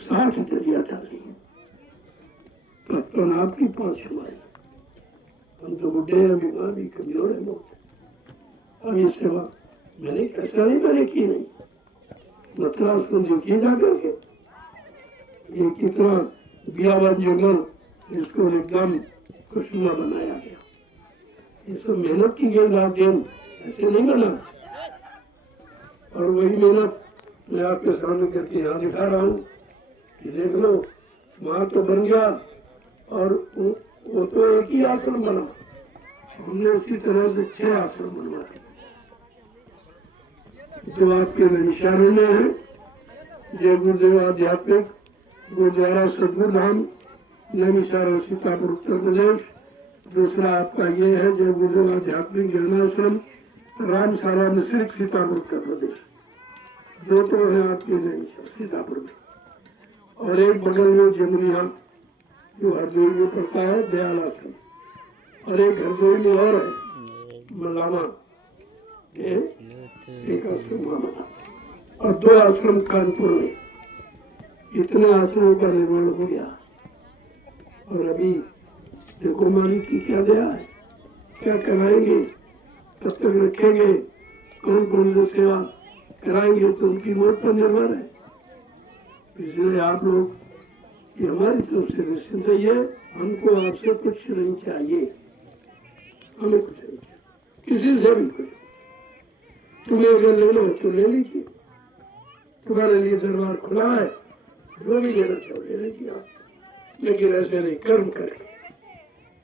60 जरिया डालेंगे, तब आपकी 5 हमारी। हम तो बुढ़े हैं, बीमार भी, कमजोर है बहुत। अब ये सेवा मैंने कैसा नहीं, मैंने की नहीं, मतलब जो की जा करके ये कितना बियाबान जंगल, इसको एकदम खुशनुमा बनाया गया। ये सब मेहनत की गई, रात दिन ऐसे नहीं बना। और वही मेहनत मैं आपके सामने करके यहाँ दिखा रहा हूँ कि देख लो, वहां तो बन गया और वो तो एक ही आश्रम बना, हमने उसी तरह से 6 आश्रम बनवाए जो आपके निशाने में है। जय गुरुदेव आध्यात्मिक गुरुद्वारा सदगुरु धाम, नैमिषारण्य सीतापुर उत्तर प्रदेश। दूसरा आपका ये है जय गुरुदेव आध्यात्मिक जन्माश्रम रामशाला मिश्रिक सीतापुर उत्तर प्रदेश। दो तो है आपके नैमिषार सीतापुर में, और एक बगल में जमुनिया जो हरदोई में पड़ता है दयाल आश्रम, और एक हरदोई में और है मलाना, एक आश्रम बना, और 2 आश्रम कानपुर में। इतने आश्रमों का निर्माण हो गया। और अभी देखो मालिक की क्या दया है, क्या कराएंगे, कब तक रखेंगे, कौन कौन से सेवा कराएंगे तो उनकी मौत पर निर्भर है। इसलिए आप लोग ये हमारी तरफ से निश्चिंत रहिए, हमको आपसे कुछ नहीं चाहिए, हमें कुछ नहीं चाहिए, किसी से भी कुछ। तुम्हें अगर लेना हो तो ले लीजिए, तुम्हारे लिए दरबार खुला है, जो भी लेना चाहो ले लीजिए आप, लेकिन ऐसे नहीं, कर्म करके।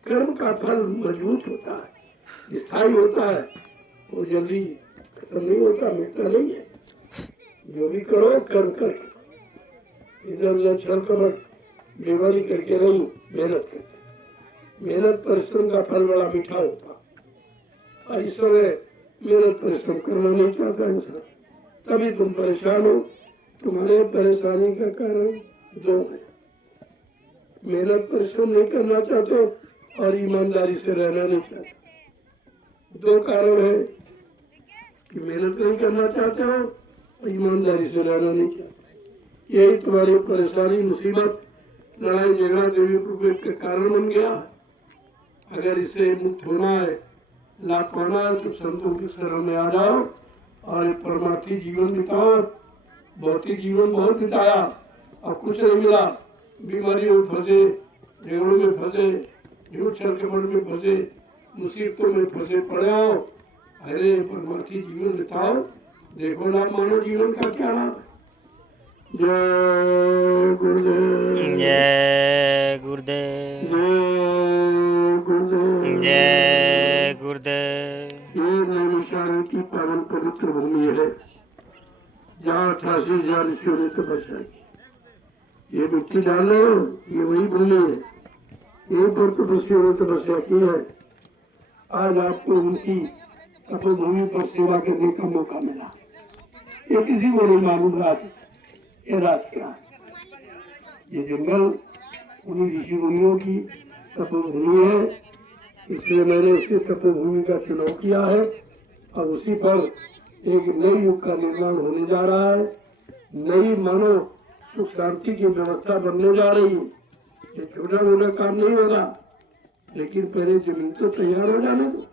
कर्म का फल मजबूत होता है, स्थायी होता है, वो जल्दी खत्म नहीं होता, मिटता नहीं है। जो भी करो कर्म करके, इधर उधर छल कपट बेमानी करके नहीं, मेहनत करके। मेहनत परिश्रम का फल बड़ा मीठा होता है। इस समय मेहनत परिश्रम करना नहीं चाहता इंसान, तभी तुम परेशान हो। तुम्हारे परेशानी का कारण 2 है, मेहनत परिश्रम नहीं करना चाहते और ईमानदारी से रहना नहीं चाहते। 2 कारण है कि मेहनत नहीं करना चाहते हो और ईमानदारी से रहना नहीं चाहते। यही तुम्हारी परेशानी, मुसीबत, लड़ाई झगड़ा, देवी प्रकोप का कारण बन गया। अगर इससे मुक्त होना है, लाभ पाना है तो संतों के शरण में आ जाओ और परमार्थी जीवन बिताओ। भौतिक जीवन बहुत बिताया और कुछ नहीं मिला, बीमारियों में फंसे, झगड़ों में फंसे, झूठ छल कपट में फंसे, मुसीबतों में फंसे पड़े हो। अरे परमार्थी जीवन बिताओ, देखो लाभ मानो जीवन का क्या लाभ है। जय गुरुदेव। जय गुरुदेव। जय गुरुदेव। जय गुरुदेव। ये नैमिषारण्य की पावन पवित्र भूमि है जहाँ 88,000 ऋषियों ने तपस्या की। ये मिट्टी डालो, ये वही भूमि है यहीं पर तपस्वियों ने तपस्या की है। आज आपको उनकी तपोभूमि पर सेवा करने का मौका मिला। ये किसी को नहीं मालूम राज, ये राज क्या है। ये जंगल उन्हीं ऋषि मुनियों की तपोभूमि है, इसलिए मैंने उसकी तपोभूमि का चुनाव किया है और उसी पर एक नई युग का निर्माण होने जा रहा है। नई मानो सुख शांति की व्यवस्था बनने जा रही है। ये छोटा मोटा काम नहीं होगा, लेकिन पहले जमीन तो तैयार हो जाने दो।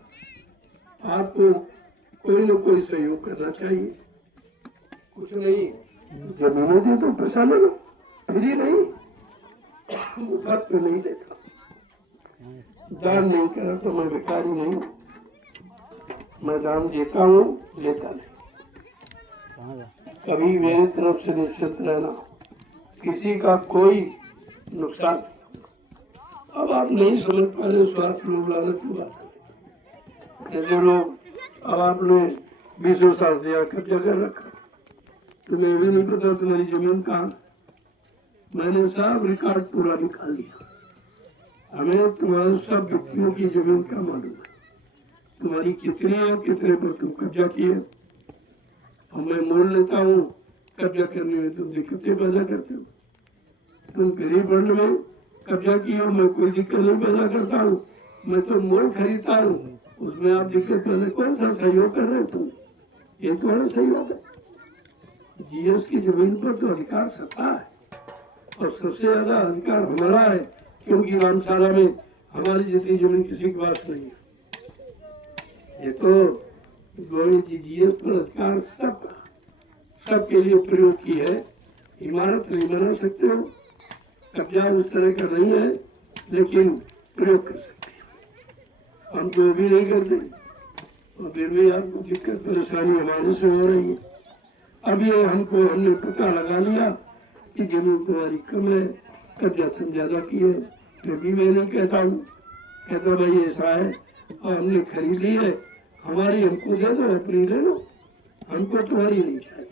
आपको कोई न कोई सहयोग करना चाहिए। कुछ नहीं, जमीनें दे तो पैसा ले लो, फ्री नहीं, मुफ्त में नहीं देता। दान नहीं करा तो मैं भिखारी नहीं हूँ। मैं दान देता हूँ, लेता नहीं। कभी मेरी तरफ से निश्चित रहना, किसी का कोई नुकसान नहीं। अब आप नहीं समझ पा रहे, स्वार्थ लोभ लालच की बात है। जैसे लोग, अब आपने 20 साल से आकर जगह रखा, तुम्हें भी नहीं पता तुम्हारी जमीन कहाँ। मैंने सब रिकॉर्ड पूरा निकाल लिया। हमें तुम्हारे सब व्यक्तियों की जमीन का मालूम है, तुम्हारी कितनी है, कितने पर तुम कब्जा किए। और मैं मोल लेता हूँ, कब्जा करने में तुम दिक्कतें पैदा करते हो। तुम गरीब वर्ण में कब्जा किया, मैं कोई दिक्कत नहीं पैदा करता हूँ। मैं तो मोल खरीदता हूँ, उसमें आप दिक्कत पैदा, कौन सा सहयोग कर रहे हो तुम? ये तुम्हारा सहयोग है। जीएस की जमीन पर तो अधिकार सत्ता है, और सबसे ज्यादा अधिकार हमारा है, क्योंकि रामशाला में हमारी जितनी जमीन किसी के पास नहीं है। ये तो गोविंद जी जीएस पर अधिकार सबके लिए प्रयोग की है। इमारत नहीं बना सकते हो, कब्जा उस तरह का नहीं है, लेकिन प्रयोग कर सकते हो। हम तो भी नहीं करते, और फिर भी आपको दिक्कत परेशानी हमारे से हो रही है। अब ये हमने पता लगा लिया कि जमीन तुम्हारी कम है, कब्जा तुम ज्यादा की है। फिर भी मैंने कहता भाई ऐसा है, और हमने खरीद ली है, हमारी हमको दे दो, अपनी ले लो, हमको तुम्हारी नहीं चाहिए।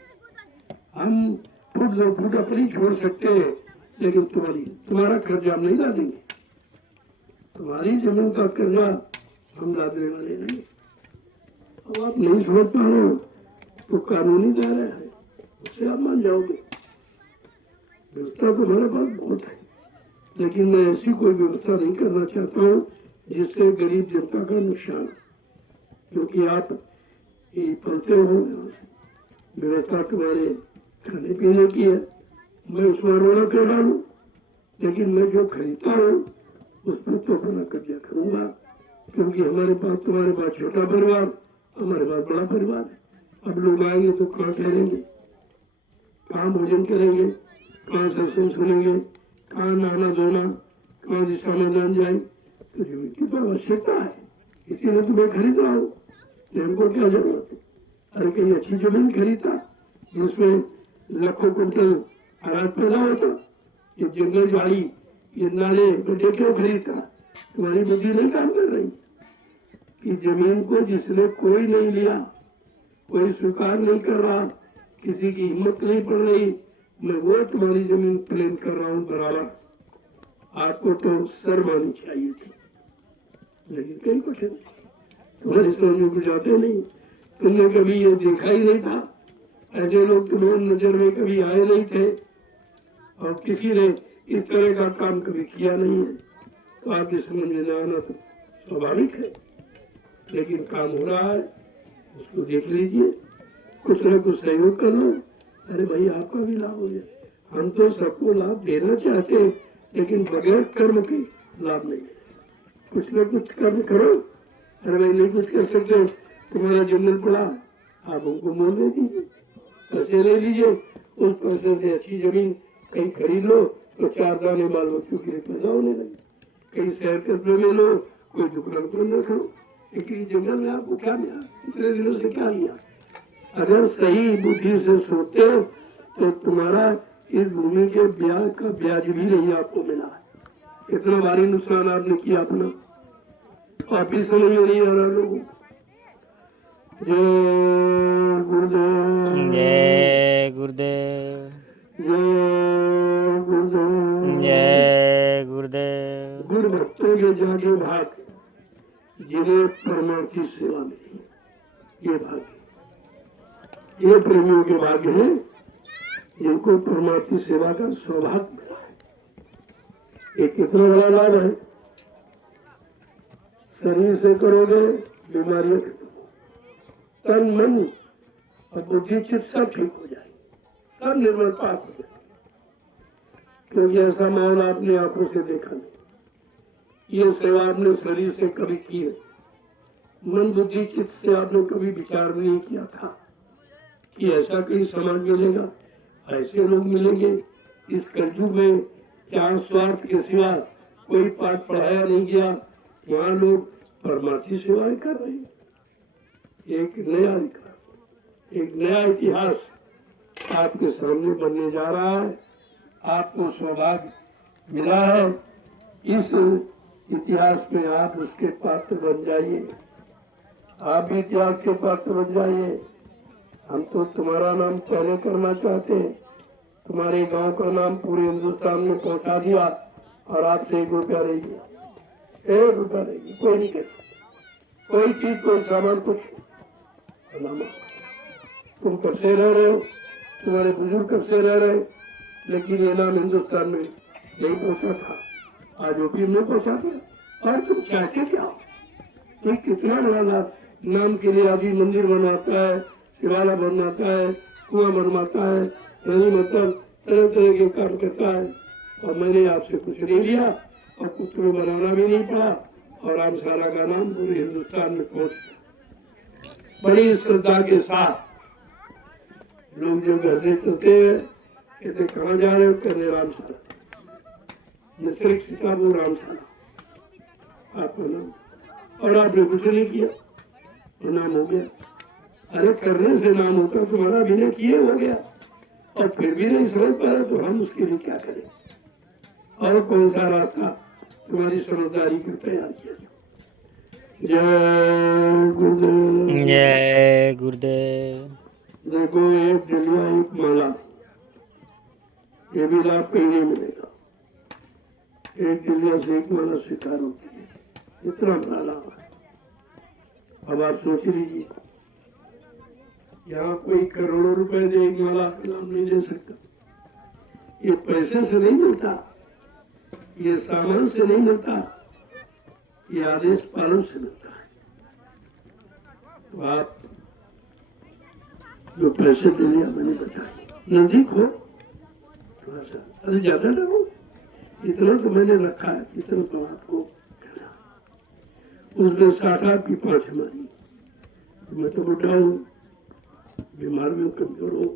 हम फुट 2 फुट अपनी छोड़ सकते हैं, लेकिन तुम्हारा कर्जा हम नहीं ला देंगे। तुम्हारी जमीन का कर्जा हम लादने वाले नहीं। अब आप नहीं समझ पा रहे हो तो कानूनी दायरा है, उससे आप मान जाओगे। व्यवस्था तो हमारे पास बहुत है, लेकिन मैं ऐसी कोई व्यवस्था नहीं करना चाहता हूँ जिससे गरीब जनता का नुकसान, क्योंकि आप ये पलते हो। व्यवस्था तुम्हारे खाने पीने की है, मैं उसमें रोना कर रहा हूँ, लेकिन मैं जो खरीदता हूँ उस पर तो अपना कब्जा करूंगा, क्योंकि हमारे पास, तुम्हारे पास छोटा परिवार, हमारे पास बड़ा परिवार है। अब लोग आएंगे तो कहाँ ठहरेंगे, कहाँ भोजन करेंगे, कहाँ सत्संग सुनेंगे, कहाँ नहाना धोना, कहाँ दिशा में जान जाए। तो जमीन की तो आवश्यकता है, इसीलिए तुम्हें खरीद रहा हूँ। हमको क्या जरूरत है? अरे कहीं अच्छी जमीन खरीदता जिसमें लाखों कुंटल अनाज पैदा होता। ये जंगल झाड़ी, ये नाले गड्ढे क्यों खरीदता? तुम्हारी बुद्धि नहीं काम कर रही कि जमीन को जिसने कोई नहीं लिया, कोई स्वीकार नहीं कर रहा, किसी की हिम्मत नहीं पड़ रही, मैं वो तुम्हारी जमीन क्लेम कर रहा हूँ बराबर। आपको तो शर्म आनी चाहिए थी, लेकिन कहीं कुछ नहीं, तुम्हारी समझ में कुछ आते नहीं। तुमने कभी ये देखा ही नहीं था, ऐसे लोग तुम्हें नजर में कभी आए नहीं थे, और किसी ने इस तरह का काम कभी किया नहीं है। तो आपके समझ में न आना तो स्वाभाविक है, लेकिन काम हो रहा है, उसको देख लीजिए, कुछ न कुछ सहयोग कर लो। अरे भाई आपका भी लाभ हो जाए। हम तो सबको लाभ देना चाहते हैं, लेकिन बगैर कर्म के लाभ नहीं है। कुछ न कुछ कर्म करो। अरे भाई नहीं कुछ कर सकते, तुम्हारा जंगल पड़ा, आप उनको मोल दे दीजिए, पैसे ले लीजिए, उस पैसे से अच्छी जमीन कहीं खरीद लो तो 4 दाने बाल बच्चों के लिए पैदा होने लगे। कहीं शहर कस्बे में लो, कोई दुकान पर न करो। लेकिन जंगल में आपको क्या मिला, इतने दिनों से क्या लिया? अगर सही बुद्धि से सोचते हो तो तुम्हारा इस भूमि के ब्याज का ब्याज भी नहीं आपको मिला है। इतना भारी नुकसान आपने किया अपना, आप भी समझ में नहीं आ रहा लोगों को। जय गुरुदेव, जय गुरुदेव, जय गुरुदेव, जय गुरुदेव। गुरु भक्त वे जागे भाग जिन्हें परमार्थी सेवा मिली। ये भाग्य, ये प्रेमियों के भाग्य हैं जिनको परमार्थी सेवा का सौभाग्य मिला है। ये कितना बड़ा लाभ है। शरीर से करोगे बीमारियां खत्म हो, तन मन और बुद्धि चित्त सब ठीक हो जाए, सब निर्मल पाक हो जाए। क्योंकि ऐसा माहौल आपने आंखों से देखा नहीं। ये सेवा आपने शरीर से कभी की है, मन बुद्धि चित्त से आपने कभी विचार भी नहीं किया था कि ऐसा कहीं समाज मिलेगा, ऐसे लोग मिलेंगे। इस कलयुग में क्या स्वार्थ के सिवा कोई पाठ पढ़ाया नहीं गया, वहाँ लोग परमार्थी सेवाएं कर रहे हैं। एक नया विकास, एक नया इतिहास आपके सामने बनने जा रहा है। आपको सौभाग्य मिला है, इस इतिहास में आप उसके पात्र बन जाइए। आप भी इतिहास के पात्र बन जाइए। हम तो तुम्हारा नाम पहले करना चाहते हैं, तुम्हारे गांव का नाम पूरे हिंदुस्तान में पहुंचा दिया और आपसे 1 रुपया नहीं दिया, 1 रुपया नहीं दिया। कोई नहीं कहता, कोई चीज कोई सामान कुछ नहीं। तुम कब से रह रहे हो, तुम्हारे बुजुर्ग कब से रह रहे, लेकिन ये नाम हिंदुस्तान में नहीं पहुंचा था, आज यूपी में पहुंचा दिया। और तुम चाहते क्या हो? ये कितना बड़ा नाम के लिए आदि मंदिर बनवाता है, शिवाला बनवाता है, कुआं बनवाता है, यानी मतलब तरह तरह के काम करता है। और मैंने आपसे कुछ नहीं लिया और कुछ में बनाना भी नहीं पड़ा, और आप सारा का नाम पूरे हिंदुस्तान में पहुंच गया। बड़ी श्रद्धा के साथ लोग जो घर से चलते हैं, कहते कहाँ जा रहे हो, कहते रामशाला, नसरिक सीतापुर रामशाला आपका नाम, और आपने कुछ नहीं किया, नाम हो गया। अरे करने से नाम होता, तुम्हारा बिना किए हो गया, और फिर भी नहीं समझ पा रहे तो हम उसके लिए क्या करें? और कौन सा रास्ता तुम्हारी समझदारी को तैयार किया? जय गुरुदेव, जय गुरुदेव। देखो एक जलिया एक माला, ये भी लाभ कहीं नहीं मिलेगा। एक जलिया से एक माला स्वीकार होती है, इतना बड़ा लाभ है। अब आप सोच लीजिए, यहाँ कोई करोड़ों रुपए दे एक माला नाम नहीं दे सकता। ये पैसे से नहीं मिलता, ये सामान से नहीं मिलता, ये आदेश पालन से मिलता है। तो आप जो पैसे दे लिया मैंने बताया, नजदीक हो थोड़ा सा, अरे ज्यादा ना हो, इतना तो मैंने रखा है, इतना तो आपको करना। उसने 60 की 5 हमारी, मैं तो बुढ़ा हूँ, बीमार में कमजोर हो,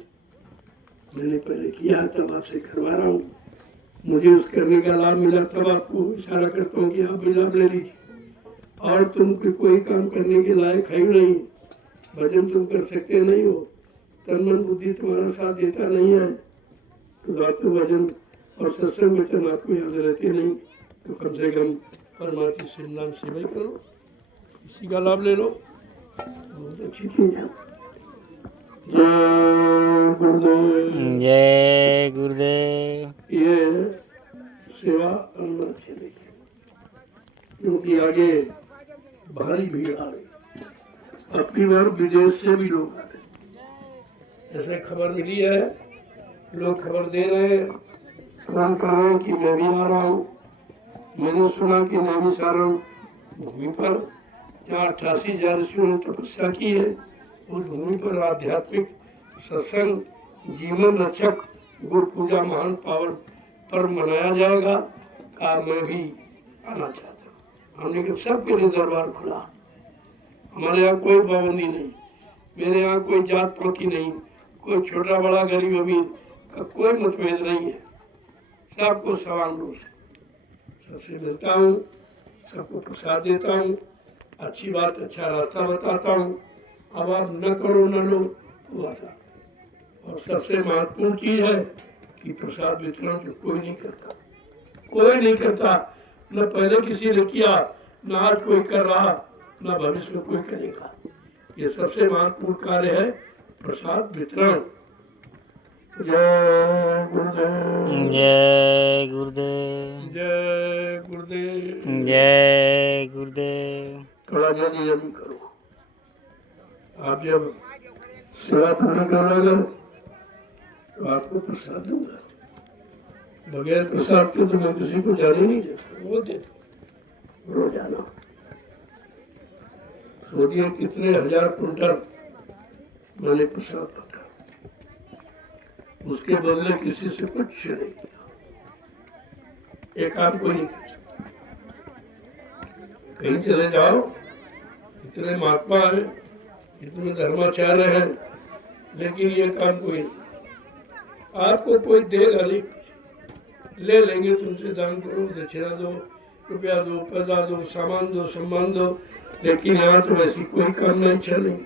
मैंने पहले किया, तब आपसे करवा रहा हूँ। मुझे उस करने का लाभ मिला, तब आपको इशारा करता हूँ कि आप भी लाभ ले लीजिए। और तुम कोई काम करने के लायक है ही नहीं, भजन तुम कर सकते नहीं हो, तन मन बुद्धि तुम्हारा साथ देता नहीं है, तो रात को भजन और सत्संग वचन आपको याद रहते नहीं, तो कम से कम परमार्थी से नाम सेवा ही करो, इसी का लाभ ले लो, बहुत अच्छी चीज है। जय गुरुदेव, जय गुरुदेव। ये सेवा करना चाहिए, क्योंकि आगे भारी भीड़ आ रही। अब की बार विदेश से भी लोग आ रहे, ऐसे खबर मिली है, लोग खबर दे रहे हैं, फोन कर रहे हैं कि मैं भी आ रहा हूँ। मैंने सुना कि नाभिसारण भूमि पर जहाँ 88,000 ऋषियों ने तपस्या की है, उस भूमि पर आध्यात्मिक सत्संग जीवन रक्षक गुरु पूजा महान पावन पर्व मनाया जाएगा। कहा मैं भी आना चाहता हूँ। हमने कहा सबके लिए दरबार खुला, हमारे यहाँ कोई पाबंदी नहीं, मेरे यहाँ कोई जात पाति नहीं, कोई छोटा बड़ा गरीब अमीर का कोई मतभेद नहीं है, सबको समान रूप से सबसे मिलता हूँ, सबको प्रसाद देता हूँ, अच्छी बात अच्छा रास्ता बताता हूँ। अब आप न करो न लो वो आता। और सबसे महत्वपूर्ण चीज है कि प्रसाद वितरण जो कोई नहीं करता, कोई नहीं करता, न पहले किसी ने किया, न आज कोई कर रहा, न भविष्य में कोई करेगा। ये सबसे महत्वपूर्ण कार्य है प्रसाद वितरण। जय गुरुदेव। जय गुरुदेव। जय गुरुदेव। जय गुरुदेव। थोड़ा जल्दी जल्दी करो। आप जब सेवा पूरी करोगे तो आपको प्रसाद दूंगा। बगैर प्रसाद के तो मैं किसी को जाने नहीं देता, वो देता रोजाना। सोचिए कितने हजार कुंटल मैंने प्रसाद बांटा, उसके बदले किसी से कुछ नहीं किया। एक काम कोई नहीं कर सकता। कहीं चले जाओ, इतने महात्मा है, इतने धर्माचार्य हैं, लेकिन ये काम कोई नहीं। आपको कोई देगा नहीं, ले लेंगे तुमसे, दान करो, दक्षिणा दो, रुपया दो, पैसा दो, सामान दो, सम्मान दो, लेकिन यहाँ तो ऐसी कोई कामना इच्छा नहीं।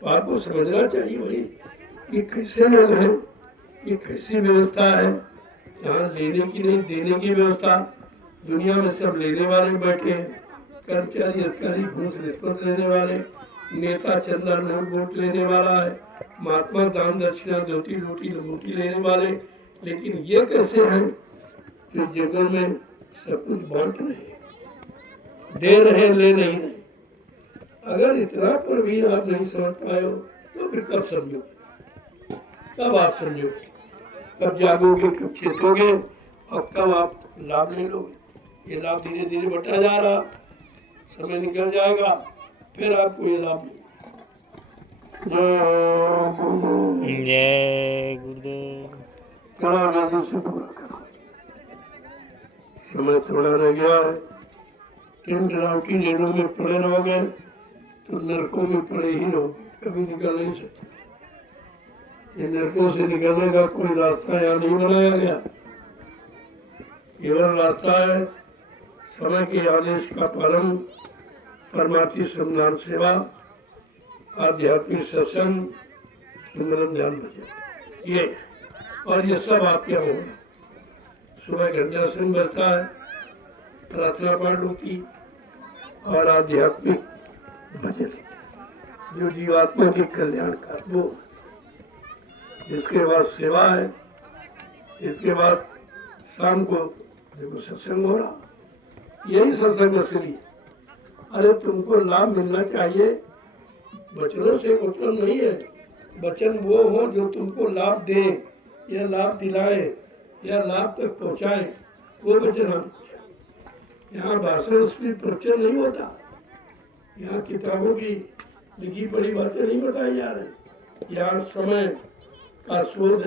तो आपको समझना चाहिए भाई, ये कैसे लोग हैं, ये कैसी व्यवस्था है। यहाँ लेने की नहीं, देने की व्यवस्था। दुनिया में सब लेने वाले बैठे हैं, कर्मचारी अधिकारी घूस रिश्वत लेने वाले, नेता चंदा नोट वोट लेने वाला है, महात्मा दान दक्षिणा धोती रोटी लंगोटी लेने वाले। लेकिन ये कैसे हैं जो जंगल में सब कुछ बांट रहे हैं, दे रहे हैं, ले नहीं रहे। अगर इतना पर भी आप नहीं समझ पाए हो तो फिर कब समझोगे? कब आप समझोगे? कब जागोगे? कब चेतोगे? और कब आप लाभ ले लोगे? ये लाभ धीरे धीरे बढ़ता जा रहा, समय निकल जाएगा, फिर आपको ये लाभ मिलेगा। जय गुरुदेव। थोड़ा जल्दी से पूरा करो, समय थोड़ा रह गया है। टेंट राव की जेलों में पड़े रहोगे तो नरकों में पड़े ही रहोगे, कभी निकल नहीं सकते। ये नरकों से निकलने का कोई रास्ता यहाँ नहीं बनाया गया। केवल रास्ता है समय के आदेश का पालन, परमार्थी संधान सेवा, आध्यात्मिक सत्संग, सुमरन ध्यान भजन, ये और ये सब आपके होगा। सुबह घंटा सिंह बजता है, प्रार्थना पाठ होती और आध्यात्मिक भजन, जो जीवात्मा के कल्याण का वो। इसके बाद सेवा है, इसके बाद शाम को देखो सत्संग हो रहा, यही सत्संग असली। अरे तुमको लाभ मिलना चाहिए, वचनों से मतलब नहीं है। वचन वो हो जो तुमको लाभ दे या लाभ दिलाए या लाभ तक पहुँचाए, वो वचन हम। यहाँ भाषण उसमें प्रवचन नहीं होता, यहाँ किताबों की लिखी पढ़ी बातें नहीं बताई जा रही। यहाँ समय का शोध,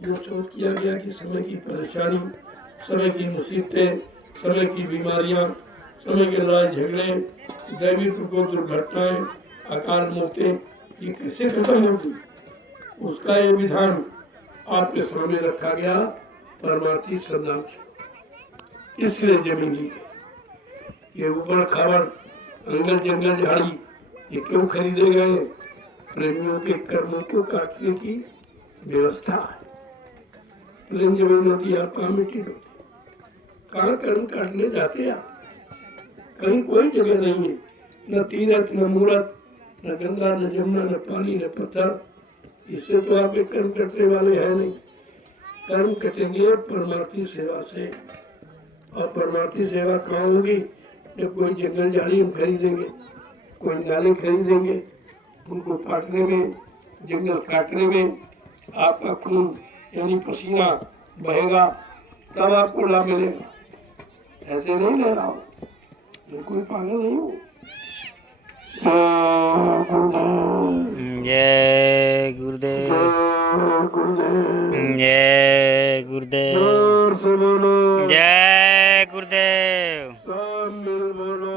जो शोध किया गया कि समय की परेशानी, समय की मुसीबतें, समय की बीमारियाँ, समय के लड़ाई झगड़े, दैवी प्रकोप, दुर्घटनाएं, अकाल मौतें, ये कैसे खत्म होती, उसका ये विधान आपके सामने रखा गया परमार्थी श्रद्धा। इसलिए जमीन जी ये ऊपर खावर अंगल जंगल झाड़ी ये क्यों खरीदे गए? प्रेमियों के कर्मों को काटने की व्यवस्था है। प्रेम जमीन होती आप कहाँ मिट्टी होती, कहाँ कर्म काटने जाते आप? कहीं कोई जगह नहीं है, न तीरथ न मूरत, न गंगा न जमुना, न पानी न पत्थर। इससे तो आपके कर्म कटने वाले हैं नहीं। कर्म कटेंगे परमार्थी सेवा से, और परमार्थी सेवा कहाँ होगी? जब कोई जंगल झाड़ी हम खरीदेंगे, कोई नाले खरीदेंगे, उनको काटने में, जंगल काटने में आपका खून यानी पसीना बहेगा, तब आपको लाभ मिलेगा। ऐसे नहीं ले रहा हो, मैं कोई पागल नहीं हूँ। जय गुरुदेव। जय गुरुदेव। जय गुरुदेव।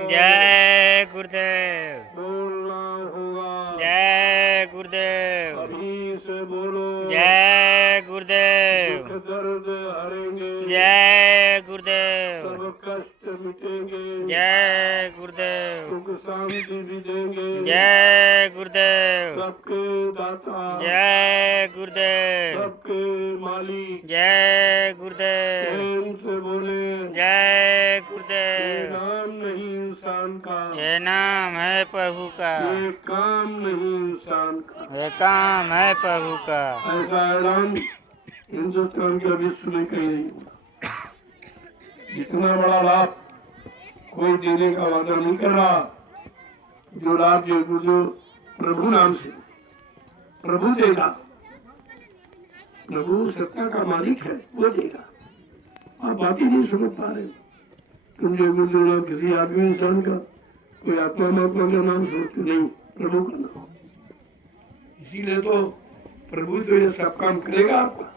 जय गुरुदेव। जय गुरुदेव। जय गुरुदेव। दर्द हरेंगे, जय गुरुदेव। सब कष्ट मिटेंगे, जय गुरुदेव सुख शांति भी देंगे। जय गुरुदेव सबके दाता, जय गुरुदेव सबके मालिक, जय गुरुदेव प्रेम से बोले जय ये गुरुदेव। नाम नहीं इंसान का, ये नाम है प्रभु का, ये काम नहीं इंसान का। ये काम है प्रभु का। ऐसा ऐलान हिंदुस्तान के विश्व में कहीं नहीं हुआ। इतना बड़ा लाभ कोई देने का वादा नहीं कर रहा। जो लाभ जो गुरुदेव प्रभु नाम से प्रभु देगा, प्रभु सत्ता का मालिक है, वो देगा। आप बात ही नहीं समझ पा रहे हो। तुम जो गुरुदेव नाम किसी आदमी इंसान का, कोई आत्मा महात्मा का नाम सोचते नहीं, प्रभु का नाम। इसीलिए तो प्रभु तो ये सब काम करेगा आपका।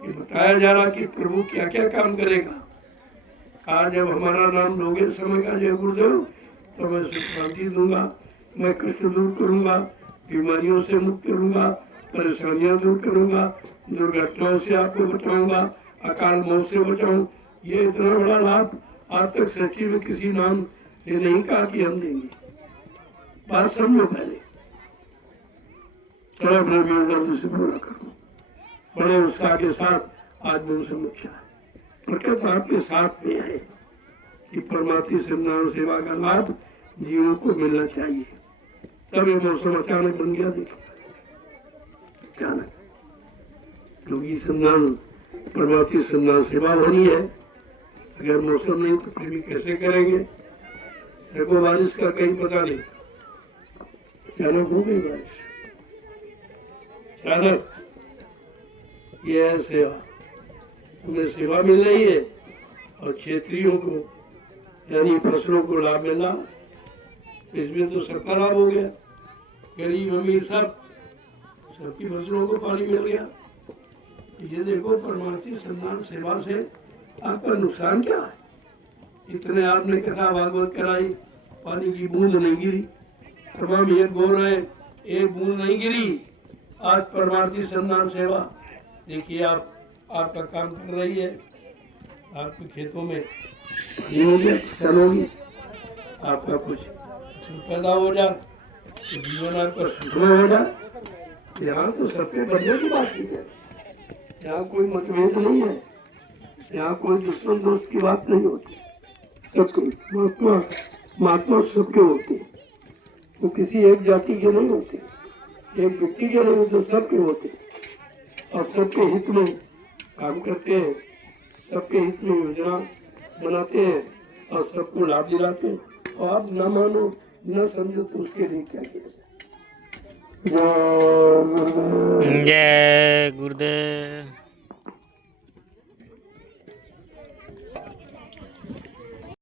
ये बताया जा रहा कि प्रभु क्या क्या काम करेगा। कहा जब हमारा नाम लोगे समय का जय गुरुदेव, तो मैं सुख शांति दूंगा, मैं कष्ट दूर करूंगा, बीमारियों से मुक्त करूंगा, परेशानियां दूर करूंगा, दुर्घटनाओं से आपको बचाऊंगा, अकाल मौत से बचाऊं। ये इतना बड़ा लाभ आज तक सच्ची में किसी नाम ने नहीं कहा कि हम देंगे। बात समझो पहले। चलो अपने जल्दी से पूरा करूँ। बड़े उत्साह के साथ आज दिन समीक्षा है। प्रकृति आपके साथ में है कि परमात्मा सत्यनारायण सेवा का लाभ जीवों को मिलना चाहिए। तब ये मौसम अचानक बन गया। देखो अचानक योगी सत्यनारायण परमात्मा सत्यनारायण सेवा होनी है। अगर मौसम नहीं तो फिर भी कैसे करेंगे। देखो बारिश का कहीं पता नहीं, अचानक हो गई बारिश। अचानक ये है सेवा, उन्हें सेवा मिल रही है और क्षेत्रियों को यानी फसलों को लाभ मिल रहा। इसमें तो सबका लाभ हो गया। गरीब अमीर सबकी फसलों को पानी मिल गया। ये देखो परमार्थी सन्मान सेवा से आपका नुकसान क्या है। इतने आपने कथा भागवत कराई, पानी की बूंद नहीं गिरी। तमाम ये गो रहे, एक बूंद नहीं गिरी। आज परमार्थी सन्मान सेवा देखिए आपका काम कर रही है। आपके खेतों में पानी हो गया, फसल होगी, आपका कुछ पैदा हो जाए, तो जीवन आपका सुखमय हो जाए। यहाँ तो सबके बढ़ने की बात की है। यहाँ कोई मतभेद नहीं है, यहाँ कोई दुश्मन दोस्त की बात नहीं होती। सबके महात्मा सबके होते हैं। वो किसी एक जाति के नहीं होते, एक व्यक्ति के नहीं होते, सबके होते हैं और सबके हित में काम करते हैं, सबके हित में योजना बनाते हैं और सबको लाभ दिलाते हैं। और आप न मानो न समझो तो उसके लिए क्या किया। जय गुरुदेव।